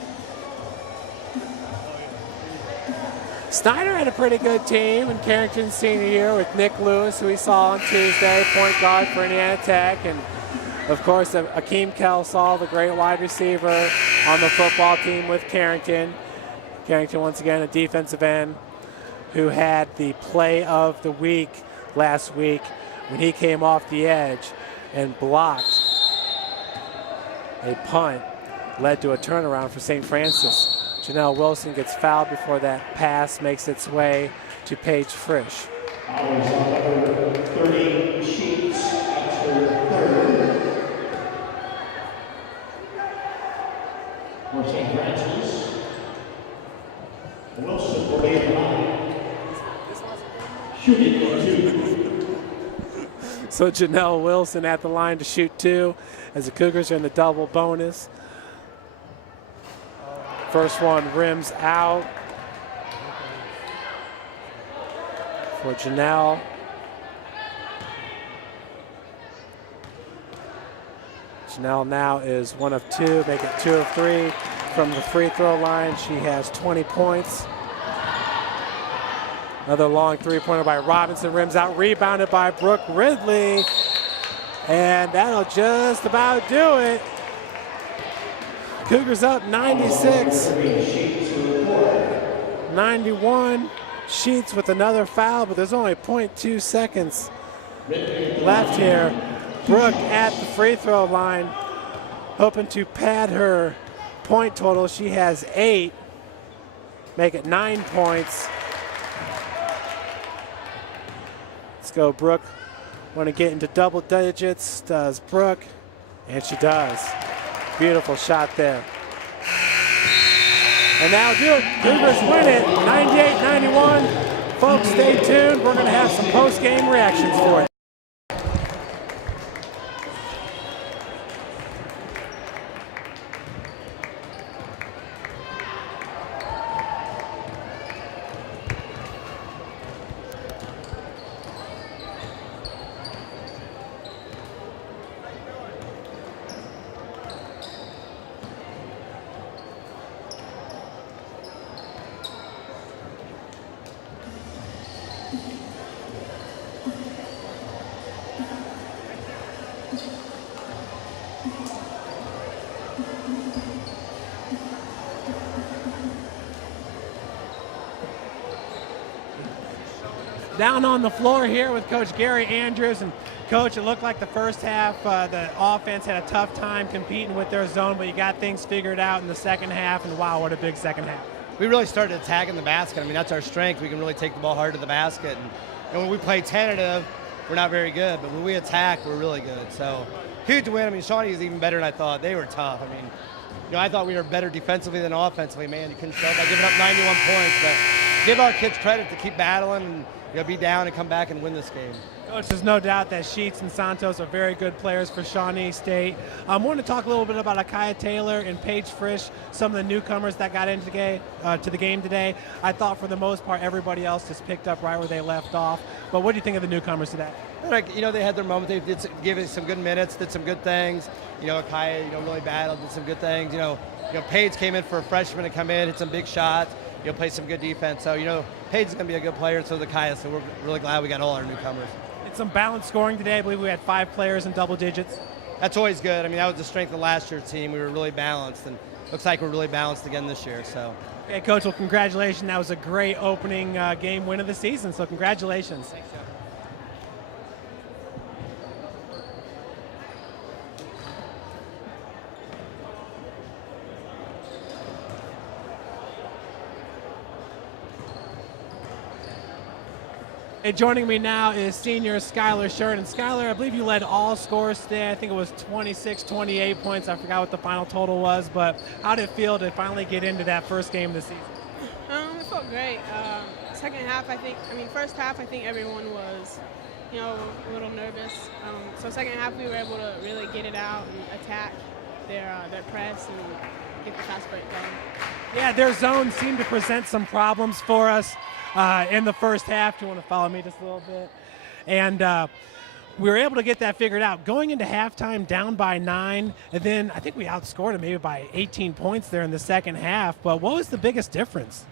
Snyder had a pretty good team in Carrington's senior year with Nick Lewis, who we saw on Tuesday, point guard for Indiana Tech, and of course Akeem Kelsall, the great wide receiver on the football team with Carrington. Carrington, once again, a defensive end who had the play of the week last week when he came off the edge and blocked a punt, led to a turnaround for St. Francis. Janelle Wilson gets fouled before that pass makes its way to Paige Frisch. 30 Sheets, that's her third. For St. Francis. Wilson will be at the line. Shooting for 2. So Janelle Wilson at the line to shoot 2 as the Cougars are in the double bonus. First one rims out for Janelle. Janelle now is 1 of 2, make it 2 of 3 from the free throw line. She has 20 points. Another long three-pointer by Robinson, rims out, rebounded by Brooke Ridley. And that'll just about do it. Cougars up 96. 91. Sheets with another foul, but there's only 0.2 seconds left here. Brooke at the free throw line, hoping to pad her point total. She has 8, make it 9 points. Let's go, Brooke. Want to get into double digits, does Brooke, and she does. Beautiful shot there. And that'll do it. Cougars win it, 98-91. Folks, stay tuned. We're going to have some post-game reactions for you. Down on the floor here with Coach Gary Andrews. And Coach, it looked like the first half the offense had a tough time competing with their zone, but you got things figured out in the second half, and wow, what a big second half. We really started attacking the basket. I mean, that's our strength. We can really take the ball hard to the basket. And when we play tentative, we're not very good, but when we attack, we're really good. So, huge win. I mean, Shawnee is even better than I thought. They were tough. I mean, I thought we were better defensively than offensively. Man, you couldn't start by giving up 91 points, but give our kids credit to keep battling and be down and come back and win this game. Coach, there's no doubt that Sheets and Santos are very good players for Shawnee State. I want to talk a little bit about Akaya Taylor and Paige Frisch, some of the newcomers that got into to the game today. I thought for the most part everybody else just picked up right where they left off. But what do you think of the newcomers today? They had their moment. They did give it some good minutes, did some good things. Akaya, really battled, did some good things. Paige came in for a freshman to come in, hit some big shots. Play some good defense. So, Paige is going to be a good player, and so is Akaya, so we're really glad we got all our newcomers. It's some balanced scoring today. I believe we had 5 players in double digits. That's always good. I mean, that was the strength of last year's team. We were really balanced, and looks like we're really balanced again this year. So, okay, Coach, well, congratulations. That was a great opening game win of the season, so congratulations. Thanks, Jeff. Hey, joining me now is senior Skylar Sheridan. Skylar, I believe you led all scorers today. I think it was 26, 28 points. I forgot what the final total was, but how did it feel to finally get into that first game of the season? It felt great. Second half, first half, I think everyone was, a little nervous. So second half, we were able to really get it out and attack their press and get the fast break going. Yeah, their zone seemed to present some problems for us in the first half. Do you want to follow me just a little bit? And we were able to get that figured out. Going into halftime down by 9, and then I think we outscored them maybe by 18 points there in the second half. But what was the biggest difference?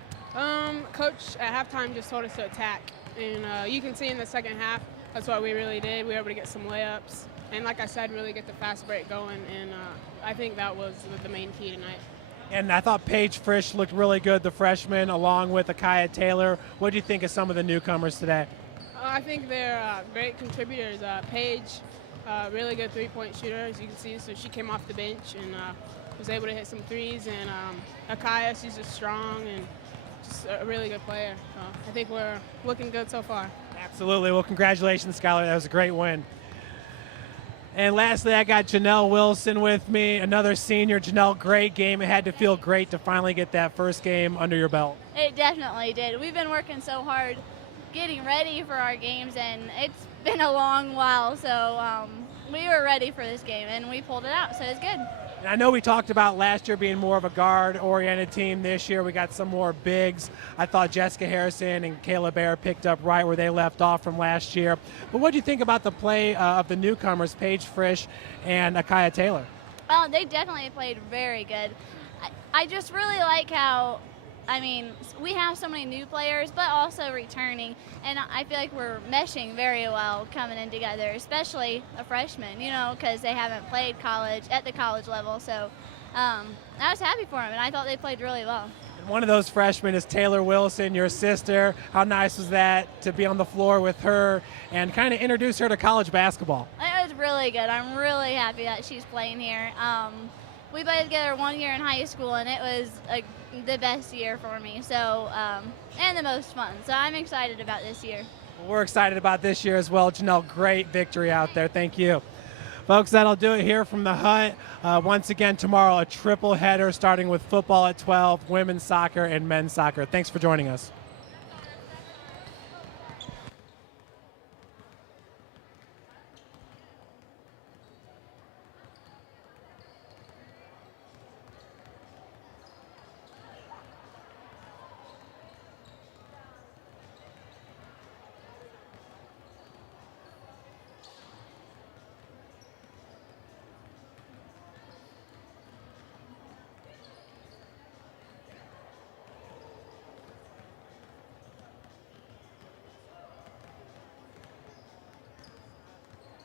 Coach at halftime just told us to attack. And you can see in the second half, that's what we really did. We were able to get some layups. And like I said, really get the fast break going. And I think that was the main key tonight. And I thought Paige Frisch looked really good, the freshman, along with Akaya Taylor. What do you think of some of the newcomers today? I think they're great contributors. Paige, really good three-point shooter, as you can see. So she came off the bench and was able to hit some threes. And Akaya, she's just strong and just a really good player. So I think we're looking good so far. Absolutely. Well, congratulations, Skylar. That was a great win. And lastly, I got Janelle Wilson with me, another senior. Janelle, great game. It had to feel great to finally get that first game under your belt. It definitely did. We've been working so hard getting ready for our games, and it's been a long while. So we were ready for this game, and we pulled it out, so it's good. And I know we talked about last year being more of a guard-oriented team. This year we got some more bigs. I thought Jessica Harrison and Kayla Bear picked up right where they left off from last year. But what do you think about the play of the newcomers, Paige Frisch and Akaya Taylor? They definitely played very good. I just really like how I mean, we have so many new players, but also returning, and I feel like we're meshing very well coming in together, especially a freshman, you know, because they haven't played college at the college level. So I was happy for them, and I thought they played really well. And one of those freshmen is Taylor Wilson, your sister. How nice was that to be on the floor with her and kind of introduce her to college basketball? It was really good. I'm really happy that she's playing here. We played together 1 year in high school, and it was the best year for me. So, and the most fun. So I'm excited about this year. Well, we're excited about this year as well. Janelle, great victory out there. Thank you. Folks, that'll do it here from the Hut. Once again, tomorrow, a triple header starting with football at 12, women's soccer, and men's soccer. Thanks for joining us.